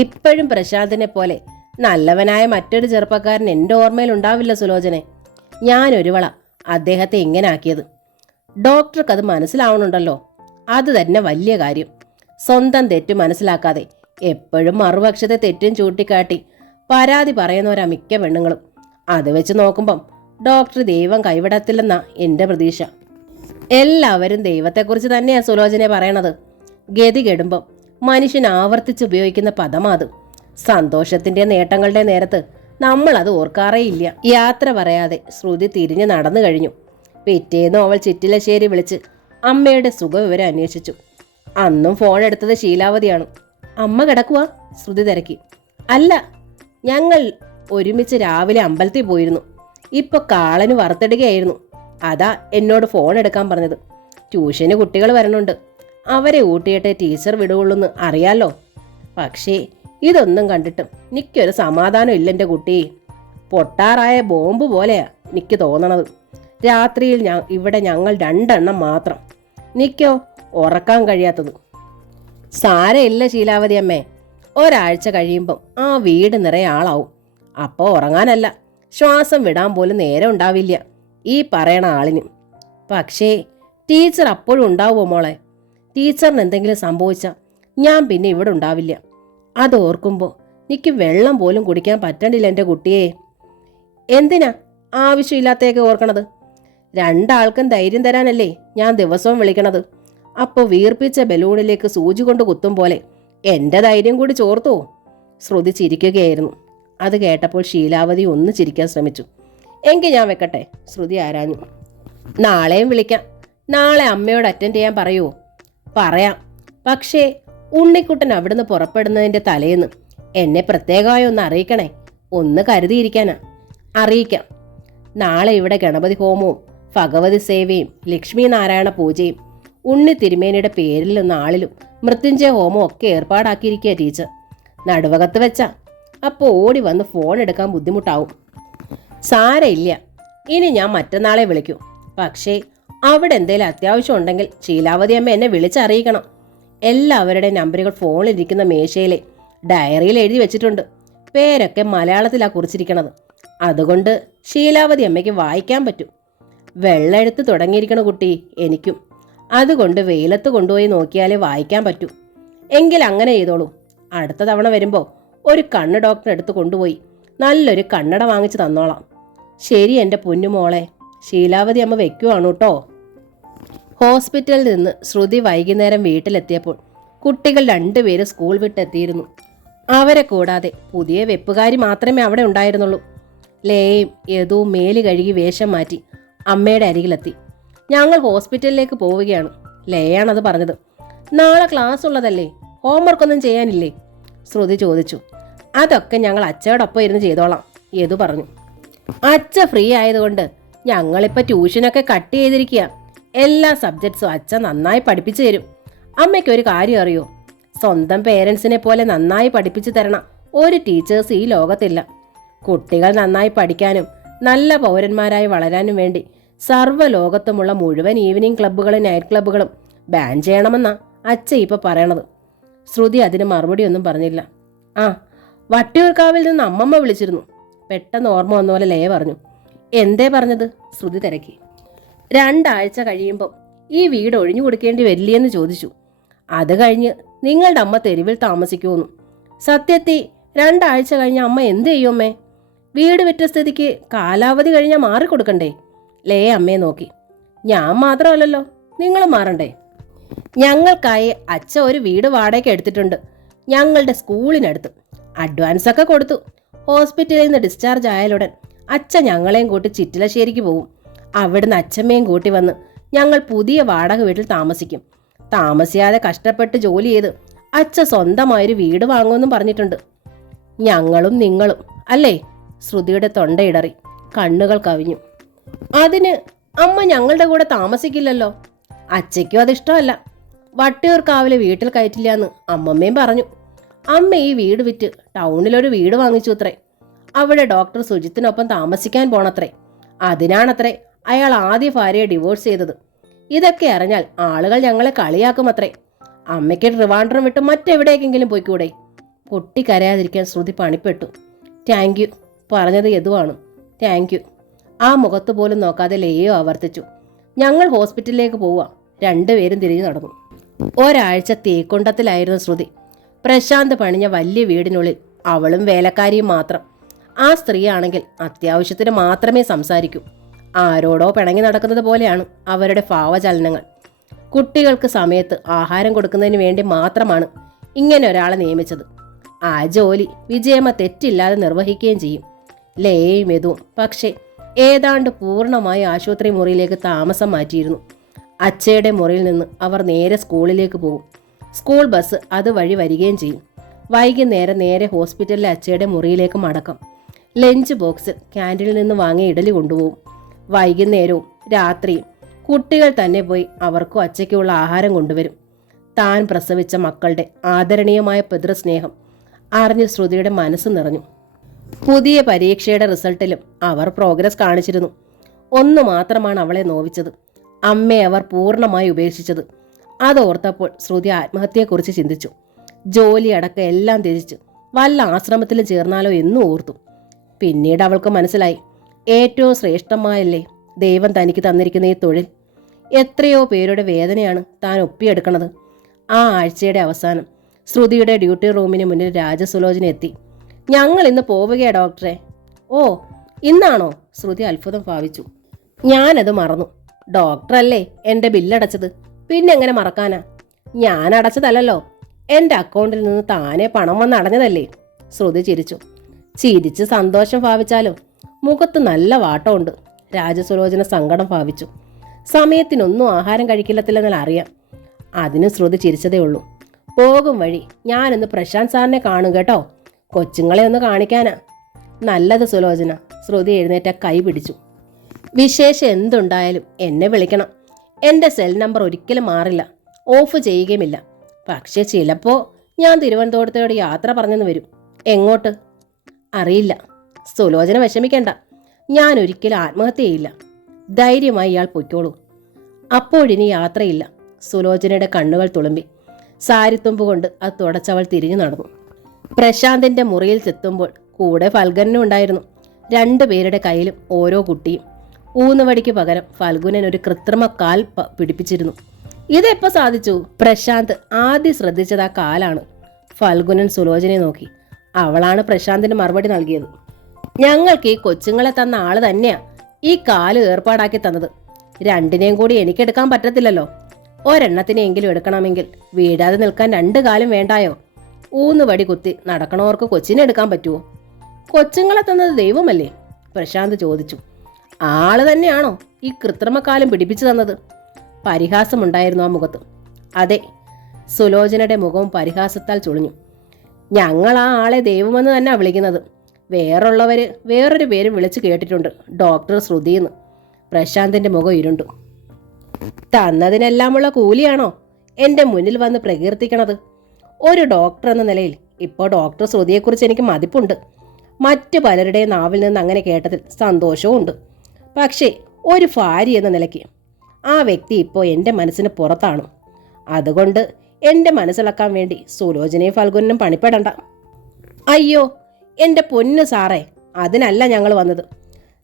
ഇപ്പോഴും പ്രശാന്തിനെ പോലെ നല്ലവനായ മറ്റൊരു ചെറുപ്പക്കാരൻ എൻ്റെ ഓർമ്മയിൽ ഉണ്ടാവില്ല സുലോചനെ. ഞാനൊരുവള അദ്ദേഹത്തെ ഇങ്ങനെ ആക്കിയത്. ഡോക്ടർക്ക് അത് മനസ്സിലാവണുണ്ടല്ലോ. അത് തന്നെ വലിയ കാര്യം. സ്വന്തം തെറ്റ് മനസ്സിലാക്കാതെ എപ്പോഴും മറുപക്ഷത്തെ തെറ്റും ചൂണ്ടിക്കാട്ടി പരാതി പറയുന്നവരാ മിക്ക പെണ്ണുങ്ങളും. അത് വെച്ച് നോക്കുമ്പം ഡോക്ടർ ദൈവം കൈവിടത്തില്ലെന്നാ എൻ്റെ പ്രതീക്ഷ. എല്ലാവരും ദൈവത്തെക്കുറിച്ച് തന്നെയാണ് സുലോചനെ പറയണത്. ഗതി കെടുമ്പം മനുഷ്യൻ ആവർത്തിച്ച് ഉപയോഗിക്കുന്ന പദമാത്. സന്തോഷത്തിൻ്റെ നേട്ടങ്ങളുടെ നേരത്ത് നമ്മളത് ഓർക്കാറേയില്ല. യാത്ര പറയാതെ ശ്രുതി തിരിഞ്ഞ് നടന്നു കഴിഞ്ഞു. പിറ്റേന്ന് അവൾ ചിറ്റിലശ്ശേരി വിളിച്ച് അമ്മയുടെ സുഖവിവരം അന്വേഷിച്ചു. അന്നും ഫോൺ എടുത്തത് ശീലാവതിയാണ്. അമ്മ കിടക്കുക? ശ്രുതി തിരക്കി. അല്ല, ഞങ്ങൾ ഒരുമിച്ച് രാവിലെ അമ്പലത്തിൽ പോയിരുന്നു. ഇപ്പൊ കാളന് വറുത്തിടുകയായിരുന്നു. അതാ എന്നോട് ഫോൺ എടുക്കാൻ പറഞ്ഞത്. ട്യൂഷന് കുട്ടികൾ വരണുണ്ട്. അവരെ ഊട്ടിയിട്ടേ ടീച്ചർ വിടുകയുള്ളൂന്ന് അറിയാലോ. പക്ഷേ ഇതൊന്നും കണ്ടിട്ടും എനിക്കൊരു സമാധാനം ഇല്ല എൻ്റെ കുട്ടി. പൊട്ടാറായ ബോംബ് പോലെയാ എനിക്ക് തോന്നണത്. രാത്രിയിൽ ഇവിടെ ഞങ്ങൾ 2 എണ്ണം മാത്രം. നിക്കോ ഉറക്കാൻ കഴിയാത്തത്. സാരമില്ല ശീലാവതി അമ്മേ, ഒരാഴ്ച കഴിയുമ്പം ആ വീട് നിറയെ ആളാവും. അപ്പോൾ ഉറങ്ങാനല്ല, ശ്വാസം വിടാൻ പോലും നേരം ഉണ്ടാവില്ല ഈ പറയണ ആളിന്. പക്ഷേ ടീച്ചർ അപ്പോഴും ഉണ്ടാവുമോ മോളെ? ടീച്ചറിന് എന്തെങ്കിലും സംഭവിച്ചാൽ ഞാൻ പിന്നെ ഇവിടെ ഉണ്ടാവില്ല. അത് ഓർക്കുമ്പോൾ എനിക്ക് വെള്ളം പോലും കുടിക്കാൻ പറ്റണ്ടില്ല എൻ്റെ കുട്ടിയെ. എന്തിനാ ആവശ്യമില്ലാത്തേക്ക് ഓർക്കണത്? 2 ആൾക്കും ധൈര്യം തരാനല്ലേ ഞാൻ ദിവസവും വിളിക്കണത്. അപ്പോൾ വീർപ്പിച്ച ബലൂണിലേക്ക് സൂചി കൊണ്ട് കുത്തും പോലെ എൻ്റെ ധൈര്യം കൂടി ചോർത്തോ? ശ്രുതി ചിരിക്കുകയായിരുന്നു. അത് കേട്ടപ്പോൾ ശീലാവതി ഒന്ന് ചിരിക്കാൻ ശ്രമിച്ചു. എങ്കിൽ ഞാൻ വെക്കട്ടെ? ശ്രുതി ആരാഞ്ഞു. നാളെയും വിളിക്കാം. നാളെ അമ്മയോട് അറ്റൻഡ് ചെയ്യാൻ പറയുമോ? പറയാം. പക്ഷേ ഉണ്ണിക്കുട്ടൻ അവിടുന്ന് പുറപ്പെടുന്നതിൻ്റെ തലേന്ന് എന്നെ പ്രത്യേകമായി ഒന്ന് അറിയിക്കണേ. ഒന്ന് കരുതിയിരിക്കാനാ. അറിയിക്കാം. നാളെ ഇവിടെ ഗണപതി ഹോമവും ഭഗവതി സേവയും ലക്ഷ്മി നാരായണ പൂജയും ഉണ്ണി തിരുമേനിയുടെ പേരിലും നാളിലും മൃത്യുഞ്ജയ ഹോമവും ഒക്കെ ഏർപ്പാടാക്കിയിരിക്കുക ടീച്ചർ. നടുവകത്ത് വെച്ചാ. അപ്പോൾ ഓടി വന്ന് ഫോൺ എടുക്കാൻ ബുദ്ധിമുട്ടാവും. സാരയില്ല, ഇനി ഞാൻ മറ്റന്നാളെ വിളിക്കൂ. പക്ഷേ അവിടെ എന്തെങ്കിലും അത്യാവശ്യം ഉണ്ടെങ്കിൽ ശീലാവതി അമ്മ എന്നെ വിളിച്ചറിയിക്കണം. എല്ലാവരുടെയും നമ്പറുകൾ ഫോണിലിരിക്കുന്ന മേശയിലെ ഡയറിയിൽ എഴുതി വെച്ചിട്ടുണ്ട്. പേരൊക്കെ മലയാളത്തിലാണ് കുറിച്ചിരിക്കണത്. അതുകൊണ്ട് ശീലാവതി അമ്മയ്ക്ക് വായിക്കാൻ പറ്റും. വെള്ളെഴുത്ത് തുടങ്ങിയിരിക്കണ കുട്ടി എനിക്കും. അതുകൊണ്ട് വെയിലത്ത് കൊണ്ടുപോയി നോക്കിയാലേ വായിക്കാൻ പറ്റൂ. എങ്കിൽ അങ്ങനെ ചെയ്തോളൂ. അടുത്ത തവണ വരുമ്പോൾ ഒരു കണ്ണ് ഡോക്ടറെ അടുത്ത് കൊണ്ടുപോയി നല്ലൊരു കണ്ണട വാങ്ങിച്ച് തന്നോളാം. ശരി എൻ്റെ പൊന്നുമോളെ. ശീലാവതി അമ്മ വെക്കുവാണ് കേട്ടോ. ഹോസ്പിറ്റലിൽ നിന്ന് ശ്രുതി വൈകുന്നേരം വീട്ടിലെത്തിയപ്പോൾ കുട്ടികൾ 2 പേര് സ്കൂൾ വിട്ടെത്തിയിരുന്നു. അവരെ കൂടാതെ പുതിയ വെപ്പുകാരി മാത്രമേ അവിടെ ഉണ്ടായിരുന്നുള്ളൂ. ലേയും യദുവും മേല് കഴുകി വേഷം മാറ്റി അമ്മയുടെ അരികിലെത്തി. ഞങ്ങൾ ഹോസ്പിറ്റലിലേക്ക് പോവുകയാണ്. ലേയാണത് പറഞ്ഞത്. നാളെ ക്ലാസ് ഉള്ളതല്ലേ, ഹോംവർക്കൊന്നും ചെയ്യാനില്ലേ? ശ്രുതി ചോദിച്ചു. അതൊക്കെ ഞങ്ങൾ അച്ഛയോടൊപ്പം ഇരുന്ന് ചെയ്തോളാം, യദു പറഞ്ഞു. അച്ഛ ഫ്രീ ആയതുകൊണ്ട് ഞങ്ങളിപ്പോൾ ട്യൂഷനൊക്കെ കട്ട് ചെയ്തിരിക്കുക. എല്ലാ സബ്ജക്ട്സും അച്ഛൻ നന്നായി പഠിപ്പിച്ചു തരും. അമ്മയ്ക്കൊരു കാര്യം അറിയോ? സ്വന്തം പേരൻസിനെ പോലെ നന്നായി പഠിപ്പിച്ചു തരണം ഒരു ടീച്ചേഴ്സ് ഈ ലോകത്തില്ല. കുട്ടികൾ നന്നായി പഠിക്കാനും നല്ല പൗരന്മാരായി വളരാനും വേണ്ടി സർവ്വ ലോകത്തുമുള്ള മുഴുവൻ ഈവനിങ് ക്ലബ്ബുകളും നൈറ്റ് ക്ലബ്ബുകളും ബാൻ ചെയ്യണമെന്നാ അച്ഛൻ ഇപ്പോൾ പറയണത്. ശ്രുതി അതിന് മറുപടി ഒന്നും പറഞ്ഞില്ല. ആ, വട്ടിയൂർക്കാവിൽ നിന്ന് അമ്മമ്മ വിളിച്ചിരുന്നു. പെട്ടെന്ന് ഓർമ്മ വന്ന പോലെ ലയ പറഞ്ഞു. എന്തേ പറഞ്ഞത്? ശ്രുതി തിരക്കി. 2 ആഴ്ച കഴിയുമ്പം ഈ വീട് ഒഴിഞ്ഞു കൊടുക്കേണ്ടി വരില്ലെന്ന് ചോദിച്ചു. അത് കഴിഞ്ഞ് നിങ്ങളുടെ അമ്മ തെരുവിൽ താമസിക്കുമെന്നു. സത്യത്തിൽ 2 ആഴ്ച കഴിഞ്ഞ അമ്മ എന്ത് ചെയ്യും അമ്മേ? വീട് വിറ്റ സ്ഥിതിക്ക് കാലാവധി കഴിഞ്ഞാൽ മാറിക്കൊടുക്കണ്ടേ? ലേ അമ്മയെ നോക്കി. ഞാൻ മാത്രമല്ലല്ലോ, നിങ്ങൾ മാറണ്ടേ? ഞങ്ങൾക്കായി അച്ഛ ഒരു വീട് വാടകയ്ക്ക് എടുത്തിട്ടുണ്ട്, ഞങ്ങളുടെ സ്കൂളിനടുത്ത്. അഡ്വാൻസ് ഒക്കെ കൊടുത്തു. ഹോസ്പിറ്റലിൽ നിന്ന് ഡിസ്ചാർജ് ആയാലുടൻ അച്ഛ ഞങ്ങളെയും കൂട്ടി ചിറ്റിലശ്ശേരിക്ക് പോകും. അവിടുന്ന് അച്ഛമ്മയും കൂട്ടി വന്ന് ഞങ്ങൾ പുതിയ വാടക വീട്ടിൽ താമസിക്കും. താമസിയാതെ കഷ്ടപ്പെട്ട് ജോലി ചെയ്ത് അച്ഛ സ്വന്തമായൊരു വീട് വാങ്ങുമെന്നും പറഞ്ഞിട്ടുണ്ട്. ഞങ്ങളും നിങ്ങളും അല്ലേ? ശ്രുതിയുടെ തൊണ്ടയിടറി, കണ്ണുകൾ കവിഞ്ഞു. അതിന് അമ്മ ഞങ്ങളുടെ കൂടെ താമസിക്കില്ലല്ലോ. അച്ഛയ്ക്കും അതിഷ്ടമല്ല. വട്ടിയൂർക്കാവിലെ വീട്ടിൽ കയറ്റില്ല എന്ന് അമ്മമ്മയും പറഞ്ഞു. അമ്മ ഈ വീട് വിറ്റ് ടൗണിലൊരു വീട് വാങ്ങിച്ചു അത്രേ. അവിടെ ഡോക്ടർ സുജിത്തിനൊപ്പം താമസിക്കാൻ പോണത്രേ. അതിനാണത്രേ അയാൾ ആദ്യ ഭാര്യയെ ഡിവോഴ്സ് ചെയ്തത്. ഇതൊക്കെ അറിഞ്ഞാൽ ആളുകൾ ഞങ്ങളെ കളിയാക്കുമത്രേ. അമ്മയ്ക്ക് ട്രിവാൻഡ്രം വിട്ട് മറ്റെവിടേക്കെങ്കിലും പോയിക്കൂടെ? പൊട്ടിക്കരയാതിരിക്കാൻ ശ്രുതി പണിപ്പെട്ടു. താങ്ക് യു പറഞ്ഞത് യദുവാണ്. Thank you. ആ മുഖത്ത് പോലും നോക്കാതെ ലേയോ ആവർത്തിച്ചു. ഞങ്ങൾ ഹോസ്പിറ്റലിലേക്ക് പോവാം. 2 പേരും തിരിഞ്ഞു നടന്നു. ഒരാഴ്ച തീക്കൊണ്ടത്തിലായിരുന്നു ശ്രുതി. പ്രശാന്ത് പണിഞ്ഞ വലിയ വീടിനുള്ളിൽ അവളും വേലക്കാരിയും മാത്രം. ആ സ്ത്രീയാണെങ്കിൽ അത്യാവശ്യത്തിന് മാത്രമേ സംസാരിക്കൂ. ആരോടോ പിണങ്ങി നടക്കുന്നത് പോലെയാണ് അവരുടെ ഭാവചലനങ്ങൾ. കുട്ടികൾക്ക് സമയത്ത് ആഹാരം കൊടുക്കുന്നതിന് വേണ്ടി മാത്രമാണ് ഇങ്ങനെ ഒരാളെ നിയമിച്ചത്. ആ ജോലി വിജയമ്മ തെറ്റില്ലാതെ നിർവഹിക്കുകയും ചെയ്യും. ലയയും യദുവും പക്ഷേ ഏതാണ്ട് പൂർണ്ണമായി ആശുപത്രി മുറിയിലേക്ക് താമസം മാറ്റിയിരുന്നു. അച്ഛയുടെ മുറിയിൽ നിന്ന് അവർ നേരെ സ്കൂളിലേക്ക് പോകും. സ്കൂൾ ബസ് അതുവഴി വരികയും ചെയ്യും. വൈകുന്നേരം നേരെ ഹോസ്പിറ്റലിലെ അച്ഛയുടെ മുറിയിലേക്ക് മടക്കം. ലഞ്ച് ബോക്സിൽ ക്യാൻറ്റീനിൽ നിന്ന് വാങ്ങിയ ഇഡലി കൊണ്ടുപോകും. വൈകുന്നേരവും രാത്രിയും കുട്ടികൾ തന്നെ പോയി അവർക്കും അച്ഛയ്ക്കുള്ള ആഹാരം കൊണ്ടുവരും. താൻ പ്രസവിച്ച മക്കളുടെ ആദരണീയമായ പിതൃസ്നേഹം അറിഞ്ഞ് ശ്രുതിയുടെ മനസ്സ് നിറഞ്ഞു. പുതിയ പരീക്ഷയുടെ റിസൾട്ടിലും അവർ പ്രോഗ്രസ് കാണിച്ചിരുന്നു. ഒന്നു മാത്രമാണ് അവളെ നോവിച്ചത്. അമ്മയെ അവർ പൂർണ്ണമായി ഉപേക്ഷിച്ചത്. അതോർത്തപ്പോൾ ശ്രുതി ആത്മഹത്യയെക്കുറിച്ച് ചിന്തിച്ചു. ജോലി അടക്കം എല്ലാം ത്യജിച്ച് വല്ല ആശ്രമത്തിലും ചേർന്നാലോ എന്നും ഓർത്തു. പിന്നീട് അവൾക്ക് മനസ്സിലായി, ഏറ്റവും ശ്രേഷ്ഠമായല്ലേ ദൈവം തനിക്ക് തന്നിരിക്കുന്ന ഈ തൊഴിൽ. എത്രയോ പേരുടെ വേദനയാണ് താൻ ഒപ്പിയെടുക്കണത്. ആ ആഴ്ചയുടെ അവസാനം ശ്രുതിയുടെ ഡ്യൂട്ടി റൂമിന് മുന്നിൽ രാജസുലോചന എത്തി. ഞങ്ങൾ ഇന്ന് പോവുകയാ ഡോക്ടറെ. ഓ, ഇന്നാണോ? ശ്രുതി അത്ഭുതം ഭാവിച്ചു. ഞാനത് മറന്നു. ഡോക്ടറല്ലേ എൻ്റെ ബില്ലടച്ചത്, പിന്നെങ്ങനെ മറക്കാനാ? ഞാൻ അടച്ചതല്ലോ, എൻ്റെ അക്കൗണ്ടിൽ നിന്ന് താനെ പണം വന്ന് അടഞ്ഞതല്ലേ. ശ്രുതി ചിരിച്ചു. ചിരിച്ച് സന്തോഷം ഭാവിച്ചാലും മുഖത്ത് നല്ല വാട്ടമുണ്ട്. രാജസുലോചന സങ്കടം ഭാവിച്ചു. സമയത്തിനൊന്നും ആഹാരം കഴിക്കില്ലത്തില്ലെന്നാൽ അറിയാം. അതിന് ശ്രുതി ചിരിച്ചതേ ഉള്ളൂ. പോകും വഴി ഞാനൊന്ന് പ്രശാന്ത് സാറിനെ കാണും കേട്ടോ, കൊച്ചുങ്ങളെ ഒന്ന് കാണിക്കാനാ. നല്ലത് സുലോചന. ശ്രുതി എഴുന്നേറ്റ കൈ പിടിച്ചു. വിശേഷം എന്തുണ്ടായാലും എന്നെ വിളിക്കണം. എൻ്റെ സെൽ നമ്പർ ഒരിക്കലും മാറില്ല, ഓഫ് ചെയ്യുകയുമില്ല. പക്ഷെ ചിലപ്പോൾ ഞാൻ തിരുവനന്തപുരത്തോട് യാത്ര പറഞ്ഞെന്ന് വരും. എങ്ങോട്ട് അറിയില്ല. സുലോചന വിഷമിക്കണ്ട, ഞാൻ ഒരിക്കലും ആത്മഹത്യ ചെയ്യില്ല. ധൈര്യമായി ഇയാൾ പൊയ്ക്കോളൂ. അപ്പോഴിനി യാത്രയില്ല. സുലോചനയുടെ കണ്ണുകൾ തുളുമ്പി. സാരിത്തുമ്പ് കൊണ്ട് അത് തുടച്ചവൾ തിരിഞ്ഞു നടന്നു. പ്രശാന്തിന്റെ മുറിയിൽ ചെത്തുമ്പോൾ കൂടെ ഫൽഗുനും ഉണ്ടായിരുന്നു. രണ്ടുപേരുടെ കയ്യിലും ഓരോ കുട്ടിയും. ഊന്നുവടിക്ക് പകരം ഫൽഗുനൻ ഒരു കൃത്രിമ കാൽ പിടിപ്പിച്ചിരുന്നു. ഇതെപ്പോ സാധിച്ചു? പ്രശാന്ത് ആദ്യം ശ്രദ്ധിച്ചത് ആ കാലാണ്. ഫൽഗുനൻ സുലോചനയെ നോക്കി. അവളാണ് പ്രശാന്തിന് മറുപടി നൽകിയത്. ഞങ്ങൾക്ക് ഈ കൊച്ചുങ്ങളെ തന്ന ആള് തന്നെയാ ഈ കാല് ഏർപ്പാടാക്കി തന്നത്. രണ്ടിനെയും കൂടി എനിക്കെടുക്കാൻ പറ്റത്തില്ലല്ലോ. ഒരെണ്ണത്തിനെങ്കിലും എടുക്കണമെങ്കിൽ വീഴാതെ നിൽക്കാൻ രണ്ട് കാലും വേണ്ടായോ? ഊന്നുവടി കുത്തി നടക്കണവർക്ക് കൊച്ചിനെ എടുക്കാൻ പറ്റുമോ? കൊച്ചുങ്ങളെ തന്നത് ദൈവമല്ലേ? പ്രശാന്ത് ചോദിച്ചു. ആള് തന്നെയാണോ ഈ കൃത്രിമക്കാലം പിടിപ്പിച്ചു തന്നത്? പരിഹാസമുണ്ടായിരുന്നു ആ മുഖത്ത്. അതെ. സുലോചനയുടെ മുഖവും പരിഹാസത്താൽ ചുളിഞ്ഞു. ഞങ്ങൾ ആ ആളെ ദൈവമെന്ന് തന്നെ വിളിക്കുന്നത്. വേറുള്ളവര് വേറൊരു പേര് വിളിച്ചു കേട്ടിട്ടുണ്ട്, ഡോക്ടർ ശ്രുതിന്ന്. പ്രശാന്തിന്റെ മുഖം ഇരുണ്ടു. തന്നതിനെല്ലാമുള്ള കൂലിയാണോ എൻ്റെ മുന്നിൽ വന്ന് പ്രകീർത്തിക്കണത്? ഒരു ഡോക്ടർ എന്ന നിലയിൽ ഇപ്പോൾ ഡോക്ടർ ശ്രുതിയെക്കുറിച്ച് എനിക്ക് മതിപ്പുണ്ട്. മറ്റു പലരുടെയും നാവിൽ നിന്ന് അങ്ങനെ കേട്ടതിൽ സന്തോഷവും ഉണ്ട്. പക്ഷേ ഒരു ഭാര്യ എന്ന നിലയ്ക്ക് ആ വ്യക്തി ഇപ്പോൾ എൻ്റെ മനസ്സിന് പുറത്താണ്. അതുകൊണ്ട് എൻ്റെ മനസ്സിലാക്കാൻ വേണ്ടി സുലോചനയും ഫൽഗുനും പണിപ്പെടണ്ട. അയ്യോ എൻ്റെ പൊന്ന് സാറേ, അതിനല്ല ഞങ്ങൾ വന്നത്.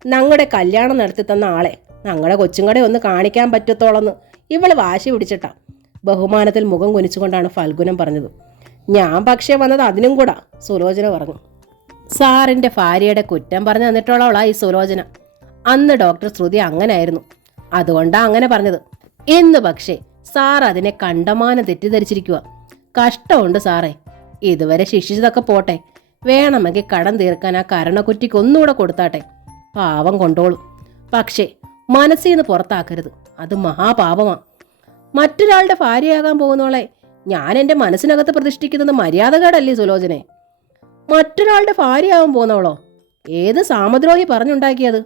ഞങ്ങളുടെ കല്യാണം നടത്തി തന്ന ആളെ ഞങ്ങളുടെ കൊച്ചുങ്ങളെ ഒന്ന് കാണിക്കാൻ പറ്റത്തോളന്ന് ഇവൾ വാശി പിടിച്ചിട്ടാ. ബഹുമാനത്തിൽ മുഖം കുനിച്ചുകൊണ്ടാണ് ഫൽഗുനം പറഞ്ഞത്. ഞാൻ പക്ഷേ വന്നത് അതിനും കൂടാ, സുലോചന പറഞ്ഞു. സാറിൻ്റെ ഭാര്യയുടെ കുറ്റം പറഞ്ഞു തന്നിട്ടുള്ളവളാ ഈ സുലോചന. അന്ന് ഡോക്ടർ ശ്രുതി അങ്ങനായിരുന്നു, അതുകൊണ്ടാ അങ്ങനെ പറഞ്ഞത്. എന്ന് പക്ഷേ സാർ അതിനെ കണ്ടമാനം തെറ്റിദ്ധരിച്ചിരിക്കുക. കഷ്ടമുണ്ട് സാറേ. ഇതുവരെ ശിക്ഷിച്ചതൊക്കെ പോട്ടെ, വേണമെങ്കിൽ കടം തീർക്കാൻ ആ കരണക്കുറ്റിക്ക് ഒന്നുകൂടെ കൊടുത്താട്ടെ. പാവം കൊണ്ടോളും. പക്ഷേ മനസ്സിൽ നിന്ന് പുറത്താക്കരുത്, അത് മഹാപാപമാ. മറ്റൊരാളുടെ ഭാര്യയാകാൻ പോകുന്നോളെ ഞാൻ എൻ്റെ മനസ്സിനകത്ത് പ്രതിഷ്ഠിക്കുന്നത് മര്യാദകേടല്ലേ സുലോചനെ? മറ്റൊരാളുടെ ഭാര്യയാകാൻ പോകുന്നവളോ? ഏത് സാമദ്രോഹി പറഞ്ഞുണ്ടാക്കിയത്?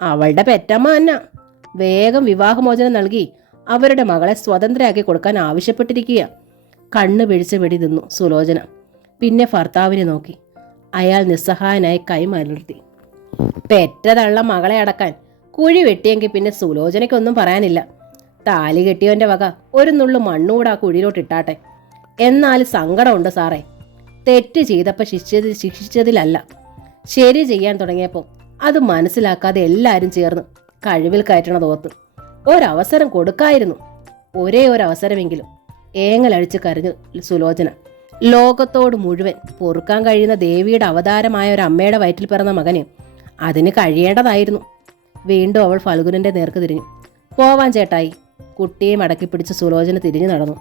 അവളുടെ പെറ്റമ്മ തന്നെ. വേഗം വിവാഹമോചനം നൽകി അവരുടെ മകളെ സ്വതന്ത്രയാക്കി കൊടുക്കാൻ ആവശ്യപ്പെട്ടിരിക്കുക. കണ്ണ് പിഴിച്ച് വെടി നിന്നു സുലോചന. പിന്നെ ഭർത്താവിനെ നോക്കി. അയാൾ നിസ്സഹായനായി കൈമലർത്തി. പെറ്റതള്ള മകളെ അടക്കാൻ കുഴി വെട്ടിയെങ്കിൽ പിന്നെ സുലോചനയ്ക്കൊന്നും പറയാനില്ല. താലി കെട്ടിയവൻ്റെ വക ഒരു നുള്ളു മണ്ണൂടെ ആ കുഴിയിലോട്ട് ഇട്ടാട്ടെ. എന്നാൽ സങ്കടമുണ്ട് സാറേ. തെറ്റ് ചെയ്തപ്പോൾ ശിക്ഷിച്ചതിലല്ല, ശരി ചെയ്യാൻ തുടങ്ങിയപ്പോൾ അത് മനസ്സിലാക്കാതെ എല്ലാവരും ചേർന്ന് കഴിവിൽ കയറ്റണതോർത്ത് ഒരവസരം കൊടുക്കായിരുന്നു. ഒരേ ഒരു അവസരമെങ്കിലും. ഏങ്ങലഴിച്ച് കരഞ്ഞു സുലോചന. ലോകത്തോട് മുഴുവൻ പൊറുക്കാൻ കഴിയുന്ന ദേവിയുടെ അവതാരമായ ഒരു അമ്മയുടെ വയറ്റിൽ പിറന്ന മകന് അതിന് കഴിയേണ്ടതായിരുന്നു. വീണ്ടും അവൾ ഫൽഗുനന്റെ നേർക്ക് തിരിഞ്ഞു. പോവാൻ ചേട്ടായി. കുട്ടിയെ മടക്കിപ്പിടിച്ച് സുലോചന തിരിഞ്ഞു നടന്നു.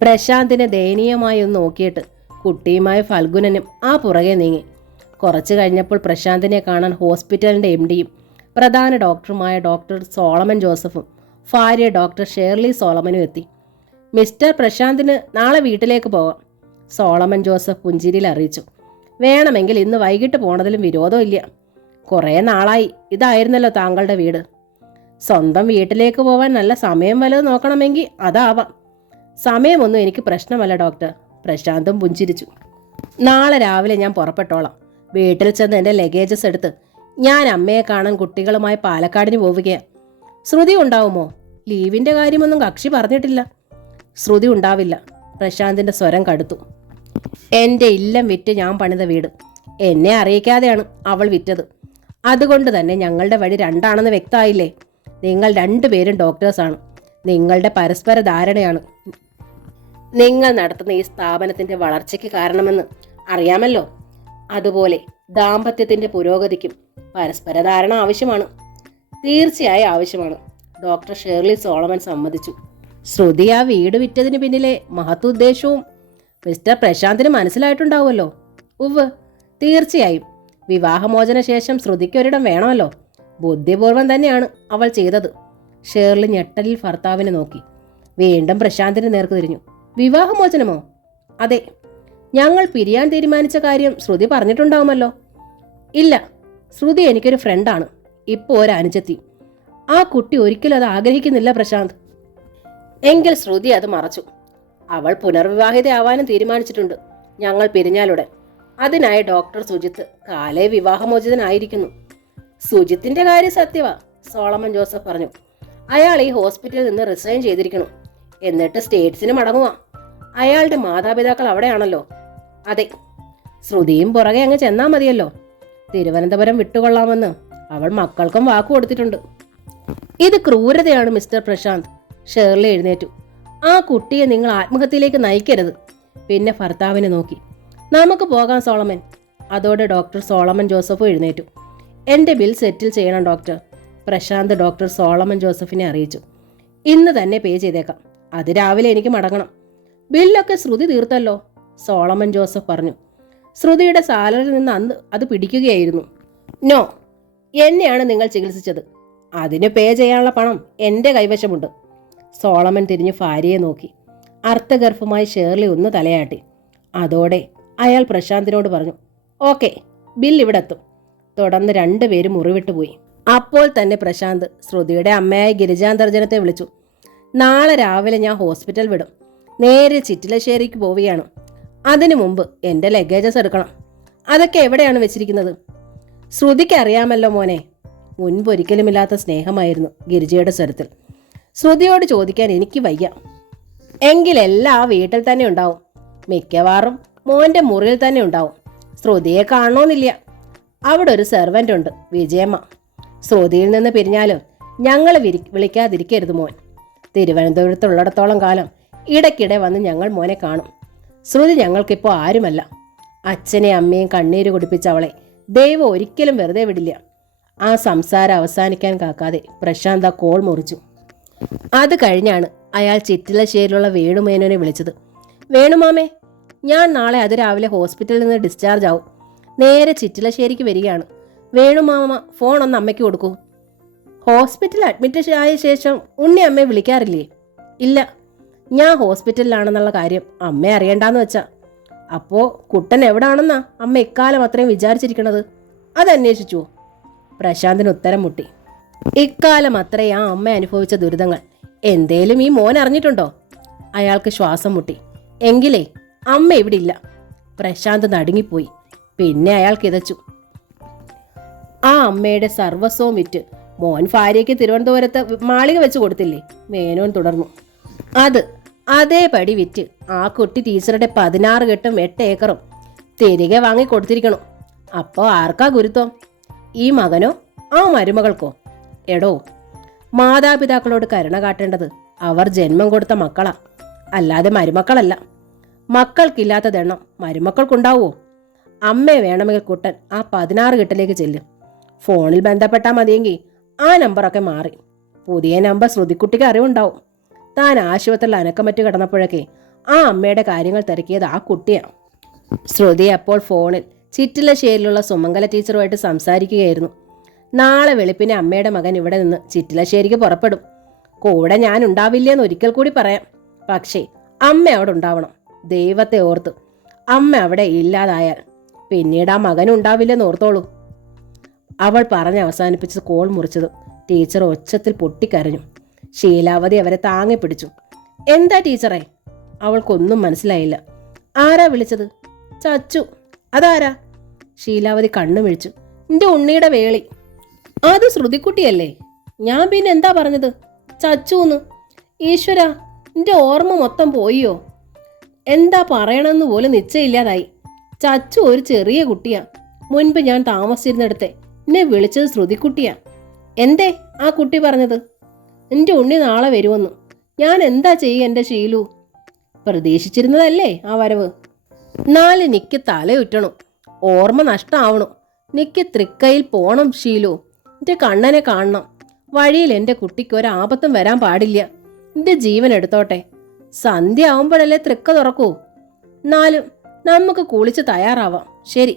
പ്രശാന്തിനെ ദയനീയമായി ഒന്ന് നോക്കിയിട്ട് കുട്ടിയുമായി ഫൽഗുനനും ആ പുറകെ നീങ്ങി. കുറച്ചു കഴിഞ്ഞപ്പോൾ പ്രശാന്തിനെ കാണാൻ ഹോസ്പിറ്റലിൻ്റെ MDയും പ്രധാന ഡോക്ടറുമായ ഡോക്ടർ സോളമൻ ജോസഫും ഭാര്യ ഡോക്ടർ ഷേർലി സോളമനും എത്തി. മിസ്റ്റർ പ്രശാന്തിന് നാളെ വീട്ടിലേക്ക് പോകാം, സോളമൻ ജോസഫ് പുഞ്ചിരിയിൽ അറിയിച്ചു. വേണമെങ്കിൽ ഇന്ന് വൈകിട്ട് പോണതിലും വിരോധമില്ല. കുറേ നാളായി ഇതായിരുന്നല്ലോ താങ്കളുടെ വീട്. സ്വന്തം വീട്ടിലേക്ക് പോവാൻ നല്ല സമയം വല്ലതും നോക്കണമെങ്കിൽ അതാവാം. സമയമൊന്നും എനിക്ക് പ്രശ്നമല്ല ഡോക്ടർ, പ്രശാന്തും പുഞ്ചിരിച്ചു. നാളെ രാവിലെ ഞാൻ പുറപ്പെട്ടോളാം. വീട്ടിൽ ചെന്ന് എൻ്റെ ലഗേജസ് എടുത്ത് ഞാൻ അമ്മയെ കാണാൻ കുട്ടികളുമായി പാലക്കാടിന് പോവുകയാണ്. ശ്രുതി ഉണ്ടാവുമോ? ലീവിൻ്റെ കാര്യമൊന്നും കക്ഷി പറഞ്ഞിട്ടില്ല. ശ്രുതി ഉണ്ടാവില്ല. പ്രശാന്തിൻ്റെ സ്വരം കടുത്തു. എൻ്റെ ഇല്ലം വിറ്റ് ഞാൻ പണിത വീട് എന്നെ അറിയിക്കാതെയാണ് അവൾ വിറ്റത്. അതുകൊണ്ട് തന്നെ ഞങ്ങളുടെ വഴി രണ്ടാണെന്ന് വ്യക്തമായില്ലേ? നിങ്ങൾ രണ്ടുപേരും ഡോക്ടേഴ്സാണ്. നിങ്ങളുടെ പരസ്പര ധാരണയാണ് നിങ്ങൾ നടത്തുന്ന ഈ സ്ഥാപനത്തിൻ്റെ വളർച്ചയ്ക്ക് കാരണമെന്ന് അറിയാമല്ലോ. അതുപോലെ ദാമ്പത്യത്തിൻ്റെ പുരോഗതിക്കും പരസ്പര ധാരണ ആവശ്യമാണ്. തീർച്ചയായും ആവശ്യമാണ്, ഡോക്ടർ ഷേർലി സോളമൻ സമ്മതിച്ചു. ശ്രുതി ആ വീട് വിറ്റതിന് പിന്നിലെ മഹത്തുദ്ദേശവും മിസ്റ്റർ പ്രശാന്തിന് മനസ്സിലായിട്ടുണ്ടാവുമല്ലോ. ഉവ്വ്, തീർച്ചയായും. വിവാഹമോചന ശേഷം ശ്രുതിക്ക് ഒരിടം വേണമല്ലോ. ബുദ്ധിപൂർവം തന്നെയാണ് അവൾ ചെയ്തത്. ഷേർലി ഞെട്ടലിൽ ഭർത്താവിനെ നോക്കി. വീണ്ടും പ്രശാന്തിന് നേർക്ക് തിരിഞ്ഞു. വിവാഹമോചനമോ? അതെ. ഞങ്ങൾ പിരിയാൻ തീരുമാനിച്ച കാര്യം ശ്രുതി പറഞ്ഞിട്ടുണ്ടാവുമല്ലോ. ഇല്ല, ശ്രുതി എനിക്കൊരു ഫ്രണ്ടാണ്, ഇപ്പോൾ ഒരു അനുജത്തി. ആ കുട്ടി ഒരിക്കലും അത് ആഗ്രഹിക്കുന്നില്ല പ്രശാന്ത്. എങ്കിൽ ശ്രുതി അത് മറച്ചു. അവൾ പുനർവിവാഹിതയാവാനും തീരുമാനിച്ചിട്ടുണ്ട് ഞങ്ങൾ പിരിഞ്ഞാലുടൻ. അതിനായി ഡോക്ടർ സുജിത്ത് കാലേ വിവാഹമോചിതനായിരിക്കുന്നു. സുജിത്തിന്റെ കാര്യം സത്യവാ, സോളമൻ ജോസഫ് പറഞ്ഞു. അയാൾ ഈ ഹോസ്പിറ്റലിൽ നിന്ന് റിസൈൻ ചെയ്തിരിക്കണം. എന്നിട്ട് സ്റ്റേറ്റ്സിന് മടങ്ങുക. അയാളുടെ മാതാപിതാക്കൾ അവിടെയാണല്ലോ. അതെ. ശ്രുതിയും പുറകെ അങ്ങ് ചെന്നാൽ മതിയല്ലോ. തിരുവനന്തപുരം വിട്ടുകൊള്ളാമെന്ന് അവൾ മക്കൾക്കും വാക്കു കൊടുത്തിട്ടുണ്ട്. ഇത് ക്രൂരതയാണ് മിസ്റ്റർ പ്രശാന്ത്. ഷേർലി എഴുന്നേറ്റു. ആ കുട്ടിയെ നിങ്ങൾ ആത്മഹത്യയിലേക്ക് നയിക്കരുത്. പിന്നെ ഭർത്താവിനെ നോക്കി. നമുക്ക് പോകാം സോളമൻ. അതോടെ ഡോക്ടർ സോളമൻ ജോസഫ് എഴുന്നേറ്റു. എൻ്റെ ബിൽ സെറ്റിൽ ചെയ്യണം ഡോക്ടർ, പ്രശാന്ത് ഡോക്ടർ സോളമൻ ജോസഫിനെ അറിയിച്ചു. ഇന്ന് തന്നെ പേ ചെയ്തേക്കാം. അത് രാവിലെ എനിക്ക് മടങ്ങണം. ബില്ലൊക്കെ ശ്രുതി തീർത്തല്ലോ, സോളമൻ ജോസഫ് പറഞ്ഞു. ശ്രുതിയുടെ സാലറിയിൽ നിന്ന് അന്ന് അത് പിടിക്കുകയായിരുന്നു. നോ, എന്നെയാണ് നിങ്ങൾ ചികിത്സിച്ചത്. അതിന് പേ ചെയ്യാനുള്ള പണം എൻ്റെ കൈവശമുണ്ട്. സോളമൻ തിരിഞ്ഞ് ഭാര്യയെ നോക്കി. അർത്ഥഗർഭമായി ഷേർലി ഒന്ന് തലയാട്ടി. അതോടെ അയാൾ പ്രശാന്തിനോട് പറഞ്ഞു, ഓക്കെ, ബിൽ ഇവിടെ എത്തും. തുടർന്ന് രണ്ടുപേരും മുറിവിട്ടുപോയി. അപ്പോൾ തന്നെ പ്രശാന്ത് ശ്രുതിയുടെ അമ്മയായ ഗിരിജാന്തർജനത്തെ വിളിച്ചു. നാളെ രാവിലെ ഞാൻ ഹോസ്പിറ്റൽ വിടും. നേരെ ചിറ്റിലശ്ശേരിക്ക് പോവുകയാണ്. അതിനു മുമ്പ് എൻ്റെ ലഗേജസ് എടുക്കണം. അതൊക്കെ എവിടെയാണ് വെച്ചിരിക്കുന്നത്? ശ്രുതിക്ക് അറിയാമല്ലോ മോനെ. മുൻപൊരിക്കലുമില്ലാത്ത സ്നേഹമായിരുന്നു ഗിരിജയുടെ സ്വരത്തിൽ. ശ്രുതിയോട് ചോദിക്കാൻ എനിക്ക് വയ്യ. എങ്കിലെല്ലാം ആ വീട്ടിൽ തന്നെ ഉണ്ടാവും. മിക്കവാറും മോൻ്റെ മുറിയിൽ തന്നെ ഉണ്ടാവും. ശ്രുതിയെ കാണണമെന്നില്ല. അവിടെ ഒരു സെർവൻ്റ് ഉണ്ട്, വിജയമ്മ. ശ്രുതിയിൽ നിന്ന് പിരിഞ്ഞാലും ഞങ്ങൾ വിളിക്കാതിരിക്കരുത് മോൻ. തിരുവനന്തപുരത്തുള്ളിടത്തോളം കാലം ഇടയ്ക്കിടെ വന്ന് ഞങ്ങൾ മോനെ കാണും. ശ്രുതി ഞങ്ങൾക്കിപ്പോൾ ആരുമല്ല. അച്ഛനെയും അമ്മയും കണ്ണീര് കുടിപ്പിച്ച അവളെ ദൈവം ഒരിക്കലും വെറുതെ വിടില്ല. ആ സംസാരം അവസാനിക്കാൻ കാക്കാതെ പ്രശാന്ത് ആ കോൾ മുറിച്ചു. അത് കഴിഞ്ഞാണ് അയാൾ ചിറ്റിലശ്ശേരിയിലുള്ള വേണുമേനോനെ വിളിച്ചത്. വേണുമാമേ, ഞാൻ നാളെ അതിരാവിലെ ഹോസ്പിറ്റലിൽ നിന്ന് ഡിസ്ചാർജ് ആവും. നേരെ ചിറ്റിലശ്ശേരിക്ക് വരികയാണ്. വേണുമാമ ഫോൺ ഒന്ന് അമ്മയ്ക്ക് കൊടുക്കൂ. ഹോസ്പിറ്റലിൽ അഡ്മിറ്റ് ആയ ശേഷം ഉണ്ണി അമ്മയെ വിളിക്കാറില്ലേ? ഇല്ല, ഞാൻ ഹോസ്പിറ്റലിലാണെന്നുള്ള കാര്യം അമ്മയെ അറിയണ്ടെന്ന് വെച്ചാ. അപ്പോൾ കുട്ടൻ എവിടാണെന്നാ അമ്മ ഇക്കാലം അത്രയും വിചാരിച്ചിരിക്കണത്? അതന്വേഷിച്ചു? പ്രശാന്തിന് ഉത്തരം മുട്ടി. ഇക്കാലം അത്രയും ആ അമ്മ അനുഭവിച്ച ദുരിതങ്ങൾ എന്തേലും ഈ മോൻ അറിഞ്ഞിട്ടുണ്ടോ? അയാൾക്ക് ശ്വാസം മുട്ടി. എങ്കിലേ അമ്മ ഇവിടെ ഇല്ല. പ്രശാന്ത് നടുങ്ങിപ്പോയി. പിന്നെ അയാൾ കിതച്ചു. ആ അമ്മയുടെ സർവസ്വവും വിറ്റ് മോൻ ഭാര്യയ്ക്ക് തിരുവനന്തപുരത്ത് മാളിക വെച്ച് കൊടുത്തില്ലേ? മേനോൻ തുടർന്നു. അത് അതേപടി വിറ്റ് ആ കുട്ടി ടീച്ചറുടെ 16 കെട്ടും 8 ഏക്കറും തിരികെ വാങ്ങി കൊടുത്തിരിക്കണം. അപ്പോൾ ആർക്കാ ഗുരുത്വം? ഈ മകനോ ആ മരുമകൾക്കോ? എടോ, മാതാപിതാക്കളോട് കരുണ കാട്ടേണ്ടത് അവർ ജന്മം കൊടുത്ത മക്കളാ, അല്ലാതെ മരുമക്കളല്ല. മക്കൾക്കില്ലാത്തതെണ്ണം മരുമക്കൾക്കുണ്ടാവുമോ? അമ്മയെ വേണമെങ്കിൽ കുട്ടൻ ആ 16 കെട്ടിലേക്ക് ചെല്ലും. ഫോണിൽ ബന്ധപ്പെട്ടാൽ മതിയെങ്കിൽ ആ നമ്പറൊക്കെ മാറി. പുതിയ നമ്പർ ശ്രുതിക്കുട്ടിക്ക് അറിവുണ്ടാവും. താൻ ആശുപത്രിയിൽ അനക്കമറ്റ് കിടന്നപ്പോഴൊക്കെ ആ അമ്മയുടെ കാര്യങ്ങൾ തിരക്കിയത് ആ കുട്ടിയാണ്. ശ്രുതി അപ്പോൾ ഫോണിൽ ചിറ്റിലശ്ശേരിയിലുള്ള സുമംഗല ടീച്ചറുമായിട്ട് സംസാരിക്കുകയായിരുന്നു. നാളെ വെളുപ്പിനെ അമ്മയുടെ മകൻ ഇവിടെ നിന്ന് ചിറ്റിലശ്ശേരിക്ക് പുറപ്പെടും. കൂടെ ഞാൻ ഉണ്ടാവില്ലെന്ന് ഒരിക്കൽ കൂടി പറയാം. പക്ഷേ അമ്മ അവിടെ ഉണ്ടാവണം. ദൈവത്തെ ഓർത്ത് അമ്മ അവിടെ ഇല്ലാതായാൽ പിന്നീട് ആ മകനുണ്ടാവില്ലെന്ന് ഓർത്തോളൂ. അവൾ പറഞ്ഞ് അവസാനിപ്പിച്ച് കോൾ മുറിച്ചതും ടീച്ചർ ഒച്ചത്തിൽ പൊട്ടിക്കരഞ്ഞു. ശീലാവതി അവരെ താങ്ങി പിടിച്ചു. എന്താ ടീച്ചറെ? അവൾക്കൊന്നും മനസ്സിലായില്ല. ആരാ വിളിച്ചത്? ചച്ചു. അതാരാ? ശീലാവതി കണ്ണു മിഴിച്ചു. എൻ്റെ ഉണ്ണിയുടെ വേളി. അത് ശ്രുതിക്കുട്ടിയല്ലേ? ഞാൻ പിന്നെ എന്താ പറഞ്ഞത്? ചച്ചൂന്ന്. ഈശ്വര, എൻ്റെ ഓർമ്മ മൊത്തം പോയോ? എന്താ പറയണമെന്ന് പോലും നിശ്ചയില്ലാതായി. ചച്ചു ഒരു ചെറിയ കുട്ടിയാ. മുൻപ് ഞാൻ താമസിച്ചിരുന്നിടത്തെ എന്നെ വിളിച്ചത് ശ്രുതിക്കുട്ടിയാ. എന്തേ ആ കുട്ടി പറഞ്ഞത്? എൻ്റെ ഉണ്ണി നാളെ വരുമെന്ന്. ഞാൻ എന്താ ചെയ്യുക എൻ്റെ ശീലു? പ്രതീക്ഷിച്ചിരുന്നതല്ലേ ആ വരവ്. നാല് നിക്ക് തലയുറ്റണം. ഓർമ്മ നഷ്ടമാവണം. നിക്ക് തൃക്കയിൽ പോണം ശീലു. എൻ്റെ കണ്ണനെ കാണണം. വഴിയിൽ എൻ്റെ കുട്ടിക്ക് ഒരാപത്തും വരാൻ പാടില്ല. എൻ്റെ ജീവൻ എടുത്തോട്ടെ. സന്ധ്യ ആവുമ്പോഴല്ലേ തൃക്ക തുറക്കൂ. എന്നാലും നമുക്ക് കുളിച്ച് തയ്യാറാവാം. ശരി.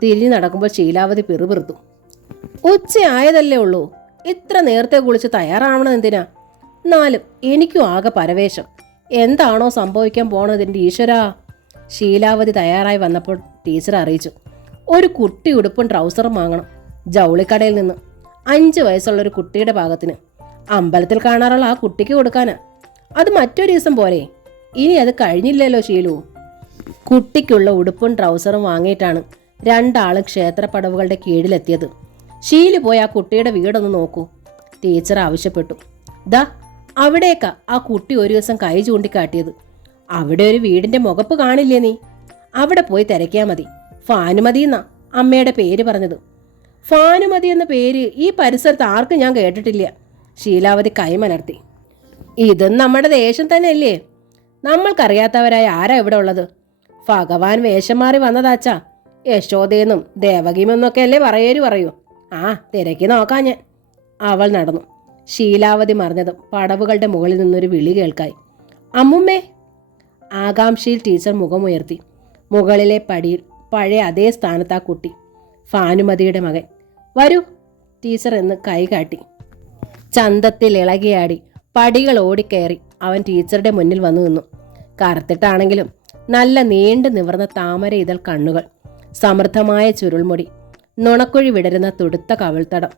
തിരിഞ്ഞു നടക്കുമ്പോൾ ശീലാവതി പിറുപിറുത്തു. ഉച്ചയായതല്ലേ ഉള്ളൂ. ഇത്ര നേരത്തെ കുളിച്ച് തയ്യാറാവണം എന്തിനാ? എന്നാലും എനിക്കും ആകെ പരവേശം. എന്താണോ സംഭവിക്കാൻ പോണതിൻ്റെ ഈശ്വരാ. ശീലാവതി തയ്യാറായി വന്നപ്പോൾ ടീച്ചർ അറിയിച്ചു. ഒരു കുട്ടി ഉടുപ്പും ട്രൗസറും വാങ്ങണം ജൗളിക്കടയിൽ നിന്ന്. 5 വയസ്സുള്ളൊരു കുട്ടിയുടെ പാകത്തിന്. അമ്പലത്തിൽ കാണാറുള്ള ആ കുട്ടിക്ക് കൊടുക്കാനാ. അത് മറ്റൊരു ദിവസം പോരെ? ഇനി അത് കഴിഞ്ഞില്ലല്ലോ ശീലു. കുട്ടിക്കുള്ള ഉടുപ്പും ട്രൗസറും വാങ്ങിയിട്ടാണ് രണ്ടാളും ക്ഷേത്രപ്പടവുകളുടെ കീഴിലെത്തിയത്. ശീലു പോയി ആ കുട്ടിയുടെ വീടൊന്ന് നോക്കൂ, ടീച്ചർ ആവശ്യപ്പെട്ടു. ദാ അവിടേക്കാ ആ കുട്ടി ഒരു ദിവസം കൈ ചൂണ്ടിക്കാട്ടിയത്. അവിടെ ഒരു വീടിന്റെ മുഖപ്പ് കാണില്ലേ നീ? അവിടെ പോയി തിരക്കിയാൽ മതി. ഫാനുമതി എന്നാ അമ്മയുടെ പേര് പറഞ്ഞത്. ഫാനുമതി എന്ന പേര് ഈ പരിസരത്ത് ആർക്കും ഞാൻ കേട്ടിട്ടില്ല. ശീലാവതി കൈമലർത്തി. ഇതും നമ്മുടെ ദേശം തന്നെയല്ലേ? നമ്മൾക്കറിയാത്തവരായ ആരാ ഇവിടെ ഉള്ളത്? ഭഗവാൻ വേഷം മാറി വന്നതാച്ചാ. യശോദയെന്നും ദേവകിമെന്നൊക്കെ അല്ലേ പറയൂ. ആ തിരക്കി നോക്കാം ഞാൻ. അവൾ നടന്നു. ശീലാവതി മറിഞ്ഞതും പടവുകളുടെ മുകളിൽ നിന്നൊരു വിളി കേൾക്കായി. അമ്മുമ്മേ. ആകാംക്ഷയിൽ ടീച്ചർ മുഖമുയർത്തി. മുകളിലെ പടിയിൽ പഴയ അതേ സ്ഥാനത്ത് ആ കുട്ടി, ഫാനുമതിയുടെ മകൻ. വരൂ ടീച്ചർ എന്ന് കൈ കാട്ടി. ചന്തത്തിൽ ഇളകിയാടി പടികൾ ഓടിക്കയറി അവൻ ടീച്ചറുടെ മുന്നിൽ വന്നു നിന്നു. കറുത്തിട്ടാണെങ്കിലും നല്ല നീണ്ടു നിവർന്ന താമര ഇതൾ കണ്ണുകൾ, സമൃദ്ധമായ ചുരുൾമുടി, നുണക്കുഴി വിടരുന്ന തുടുത്ത കവിൾത്തടം,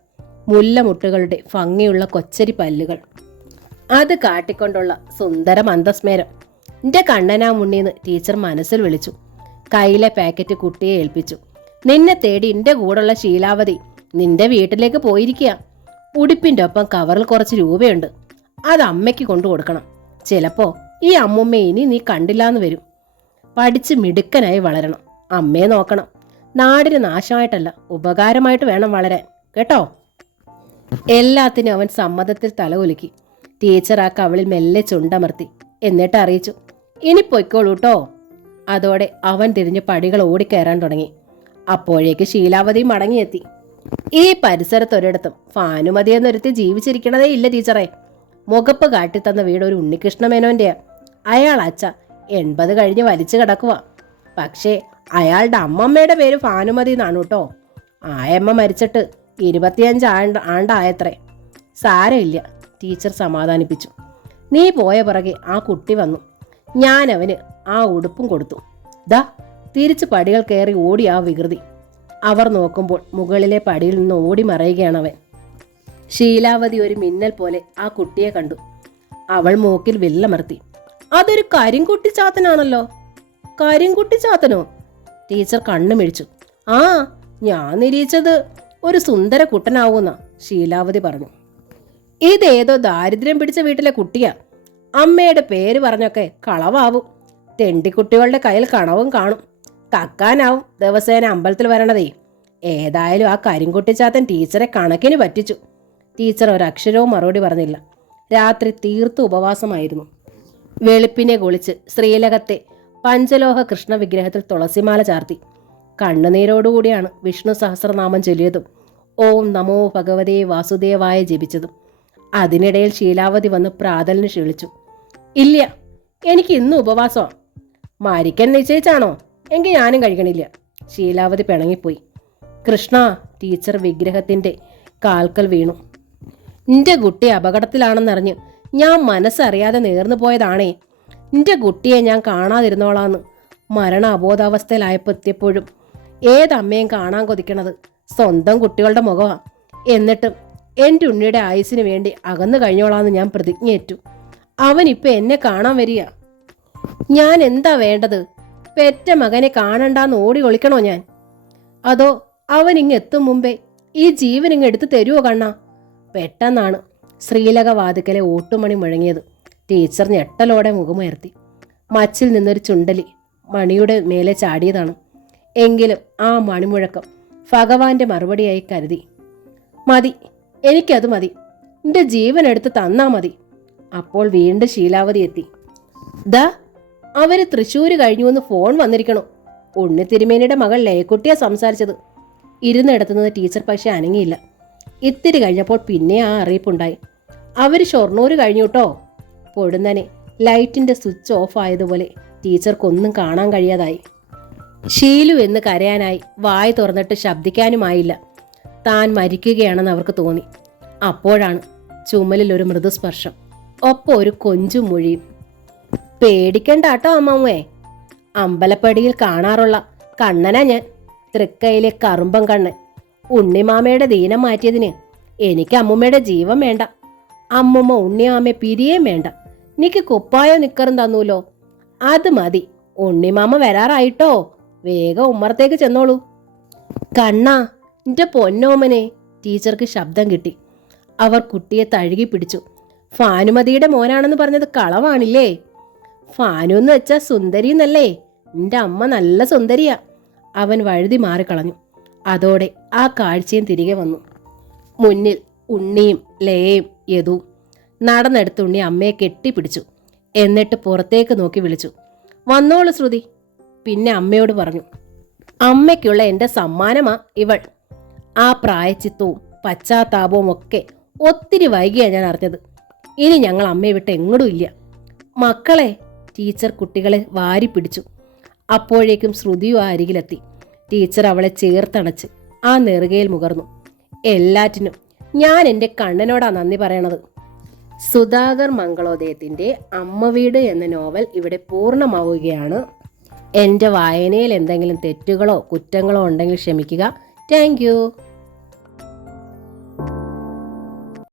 മുല്ലമുട്ടുകളുടെ ഭംഗിയുള്ള കൊച്ചരി പല്ലുകൾ. അത് കാട്ടിക്കൊണ്ടുള്ള സുന്ദര മന്ദസ്മേരം. എൻ്റെ കണ്ണനാ മുണ്ണീന്ന് ടീച്ചർ മനസ്സിൽ വിളിച്ചു. കയ്യിലെ പാക്കറ്റ് കുട്ടിയെ ഏൽപ്പിച്ചു. നിന്നെ തേടി എൻ്റെ കൂടെയുള്ള ശീലാവതി നിന്റെ വീട്ടിലേക്ക് പോയിരിക്കുക. ഉടുപ്പിൻ്റെ ഒപ്പം കവറിൽ കുറച്ച് രൂപയുണ്ട്. അത് അമ്മയ്ക്ക് കൊണ്ടു കൊടുക്കണം. ചിലപ്പോ ഈ അമ്മുമ്മ ഇനി നീ കണ്ടില്ലാന്ന് വരും. പഠിച്ച് മിടുക്കനായി വളരണം. അമ്മയെ നോക്കണം. നാടിന് നാശമായിട്ടല്ല, ഉപകാരമായിട്ട് വേണം വളരാൻ, കേട്ടോ? എല്ലാത്തിനും അവൻ സമ്മതത്തിൽ തലകുലുക്കി. ടീച്ചർ ആ കവിളിൽ മെല്ലെ ചുണ്ടമർത്തി. എന്നിട്ട് അറിയിച്ചു, ഇനി പൊയ്ക്കോളൂ കേട്ടോ. അതോടെ അവൻ തിരിഞ്ഞ് പടികൾ ഓടിക്കയറാൻ തുടങ്ങി. അപ്പോഴേക്ക് ശീലാവതി മടങ്ങിയെത്തി. ഈ പരിസരത്തൊരിടത്തും ഫാനുമതി എന്നൊരുത്തി ജീവിച്ചിരിക്കണതേ ഇല്ല ടീച്ചറെ. മുഖപ്പ് കാട്ടിത്തന്ന വീട് ഒരു ഉണ്ണികൃഷ്ണമേനോന്റെയാ. അയാൾ അച്ഛ 80 കഴിഞ്ഞ് വലിച്ചു കിടക്കുക. പക്ഷേ അയാളുടെ അമ്മമ്മയുടെ പേര് ഫാനുമതി എന്നാണ് കേട്ടോ. ആയമ്മ മരിച്ചിട്ട് 25 ആണ്ടായത്രേ. സാരമില്ല, ടീച്ചർ സമാധാനിപ്പിച്ചു. നീ പോയ പിറകെ ആ കുട്ടി വന്നു. ഞാൻ അവന് ആ ഉടുപ്പും കൊടുത്തു. ദാ തിരിച്ച് പടികൾ കയറി ഓടി ആ വികൃതി. അവർ നോക്കുമ്പോൾ മുകളിലെ പടിയിൽ നിന്ന് ഓടി മറയുകയാണവൻ. ശീലാവതി ഒരു മിന്നൽ പോലെ ആ കുട്ടിയെ കണ്ടു. അവൾ മൂക്കിൽ വില്ലമർത്തി. അതൊരു കരിങ്കുട്ടി ചാത്തനാണല്ലോ. കരിങ്കുട്ടി ചാത്തനോ? ടീച്ചർ കണ്ണു മിഴിച്ചു. ആ, ഞാൻ നിരീക്ഷിച്ചത് ഒരു സുന്ദര കുട്ടനാവൂന്നാ ശീലാവതി പറഞ്ഞു. ഇതേതോ ദാരിദ്ര്യം പിടിച്ച വീട്ടിലെ കുട്ടിയാ. അമ്മയുടെ പേര് പറഞ്ഞൊക്കെ കളവാവും. തെണ്ടിക്കുട്ടികളുടെ കയ്യിൽ കണവും കാണും. കക്കാനാവും ദിവസേന അമ്പലത്തിൽ വരണതേ. ഏതായാലും ആ കരിങ്കുട്ടിച്ചാത്തൻ ടീച്ചറെ കണക്കിന് പറ്റിച്ചു. ടീച്ചർ ഒരക്ഷരവും മറുപടി പറഞ്ഞില്ല. രാത്രി തീർത്തു ഉപവാസമായിരുന്നു. വെളുപ്പിനെ കുളിച്ച് ശ്രീലകത്തെ പഞ്ചലോഹ കൃഷ്ണ വിഗ്രഹത്തിൽ തുളസിമാല ചാർത്തി. കണ്ണുനീരോടുകൂടിയാണ് വിഷ്ണു സഹസ്രനാമം ചൊല്ലിയതും ഓം നമോ ഭഗവതേ വാസുദേവായ ജപിച്ചതും. അതിനിടയിൽ ശീലാവതി വന്ന് പ്രാതലിന് ക്ഷണിച്ചു. ഇല്ല, എനിക്ക് ഇന്ന് ഉപവാസമാണ്. മരിക്കാൻ നിശ്ചയിച്ചാണോ? എങ്കിൽ ഞാനും കഴിക്കണില്ല. ശീലാവതി പിണങ്ങിപ്പോയി. കൃഷ്ണ, ടീച്ചർ വിഗ്രഹത്തിൻ്റെ കാൽക്കൽ വീണു. നിന്റെ കുട്ടി അപകടത്തിലാണെന്നറിഞ്ഞ് ഞാൻ മനസ്സറിയാതെ നേർന്നു പോയതാണേ. നിന്റെ കുട്ടിയെ ഞാൻ കാണാതിരുന്നോളാന്ന് മരണ അബോധാവസ്ഥയിലായപ്പോൾ എത്തിയപ്പോഴും ഏതമ്മയും കാണാൻ കൊതിക്കണത് സ്വന്തം കുട്ടികളുടെ മുഖമാണ്. എന്നിട്ടും എൻ്റെ ഉണ്ണിയുടെ ആയുസ്സിന് വേണ്ടി അകന്നു കഴിഞ്ഞോളാന്ന് ഞാൻ പ്രതിജ്ഞയേറ്റു. അവനിപ്പോൾ എന്നെ കാണാൻ വരിക. ഞാൻ എന്താ വേണ്ടത്? പെറ്റ മകനെ കാണണ്ടാന്ന് ഓടി ഒളിക്കണോ ഞാൻ? അതോ അവൻ ഇങ്ങെത്തും മുമ്പേ ഈ ജീവൻ ഇങ്ങ് എടുത്തു തരുമോ കണ്ണാ? പെട്ടെന്നാണ് ശ്രീലകവാതിക്കലെ ഓട്ടുമണി മുഴങ്ങിയത്. ടീച്ചർ ഞെട്ടലോടെ മുഖമുയർത്തി. മച്ചിൽ നിന്നൊരു ചുണ്ടലി മണിയുടെ മേലെ ചാടിയതാണ്. എങ്കിലും ആ മണിമുഴക്കം ഭഗവാന്റെ മറുപടിയായി കരുതി. മതി, എനിക്കത് മതി. എൻ്റെ ജീവൻ എടുത്ത് തന്നാ മതി. അപ്പോൾ വീണ്ടും ശീലാവതി എത്തി. ദാ അവര് തൃശ്ശൂര് കഴിഞ്ഞുവെന്ന് ഫോൺ വന്നിരിക്കണു. ഉണ്ണി തിരുമേനിയുടെ മകൾ ലയക്കുട്ടിയാ സംസാരിച്ചത്. ഇരുന്നിടത്തുനിന്ന് ടീച്ചർ പക്ഷെ അനങ്ങിയില്ല. ഇത്തിരി കഴിഞ്ഞപ്പോൾ പിന്നെ ആ അറിയിപ്പുണ്ടായി. അവർ ഷൊർണൂർ കഴിഞ്ഞു കേട്ടോ. പൊടുന്നനെ ലൈറ്റിൻ്റെ സ്വിച്ച് ഓഫ് ആയതുപോലെ ടീച്ചർക്കൊന്നും കാണാൻ കഴിയാതായി. ഷീലു എന്ന് കരയാനായി വായി തുറന്നിട്ട് ശബ്ദിക്കാനുമായില്ല. താൻ മരിക്കുകയാണെന്ന് അവർക്ക് തോന്നി. അപ്പോഴാണ് ചുമലിൽ ഒരു മൃദുസ്പർശം, ഒപ്പം ഒരു കൊഞ്ചും മൊഴിയും. പേടിക്കണ്ടാട്ടോ അമ്മമ്മേ, അമ്പലപ്പടിയിൽ കാണാറുള്ള കണ്ണനാ ഞാൻ. തൃക്കയിലെ കറുമ്പൻ കണ്ണൻ. ഉണ്ണിമാമയുടെ ദീനം മാറ്റിയതിന് എനിക്ക് അമ്മുമ്മയുടെ ജീവൻ വേണ്ട. അമ്മുമ്മ ഉണ്ണിമാമയെ പിരിയേം വേണ്ട. എനിക്ക് കുപ്പായോ നിക്കറും തന്നൂലോ, അത് മതി. ഉണ്ണിമാമ വരാറായിട്ടോ, വേഗം ഉമ്മറത്തേക്ക് ചെന്നോളൂ. കണ്ണാ, നിന്റെ പൊന്നോമനെ. ടീച്ചർക്ക് ശബ്ദം കിട്ടി. അവർ കുട്ടിയെ തഴുകി പിടിച്ചു. ഭാനുമതിയുടെ മോനാണെന്ന് പറഞ്ഞത് കളവാണില്ലേ? ഭാനു എന്ന് വെച്ചാൽ സുന്ദരി എന്നല്ലേ? നിന്റെ അമ്മ നല്ല സുന്ദരിയാ. അവൻ വഴുതി മാറിക്കളഞ്ഞു. അതോടെ ആ കാഴ്ചയും തിരികെ വന്നു. മുന്നിൽ ഉണ്ണിയും ലയയും യദുവും. നടന്നെടുത്ത് ഉണ്ണി അമ്മയെ കെട്ടിപ്പിടിച്ചു. എന്നിട്ട് പുറത്തേക്ക് നോക്കി വിളിച്ചു, വന്നോളൂ ശ്രുതി. പിന്നെ അമ്മയോട് പറഞ്ഞു, അമ്മയ്ക്കുള്ള എൻ്റെ സമ്മാനമാ ഇവൾ. ആ പ്രായച്ചിത്തവും പശ്ചാത്താപവും ഒക്കെ ഒത്തിരി വൈകിയാണ് ഞാൻ അറിഞ്ഞത്. ഇനി ഞങ്ങൾ അമ്മയെ വിട്ട് എങ്ങോട്ടും ഇല്ല. മക്കളെ, ടീച്ചർ കുട്ടികളെ വാരി പിടിച്ചു. അപ്പോഴേക്കും ശ്രുതിയും ആ അരികിലെത്തി. ടീച്ചർ അവളെ ചേർത്തണച്ച് ആ നെറുകയിൽ മുകർന്നു. എല്ലാറ്റിനും ഞാൻ എൻ്റെ കണ്ണനോടാ നന്ദി പറയണത്. സുധാകർ മംഗളോദയത്തിൻ്റെ അമ്മ വീട് എന്ന നോവൽ ഇവിടെ പൂർണ്ണമാവുകയാണ്. എൻ്റെ വായനയിൽ എന്തെങ്കിലും തെറ്റുകളോ കുറ്റങ്ങളോ ഉണ്ടെങ്കിൽ ക്ഷമിക്കുക. Thank you.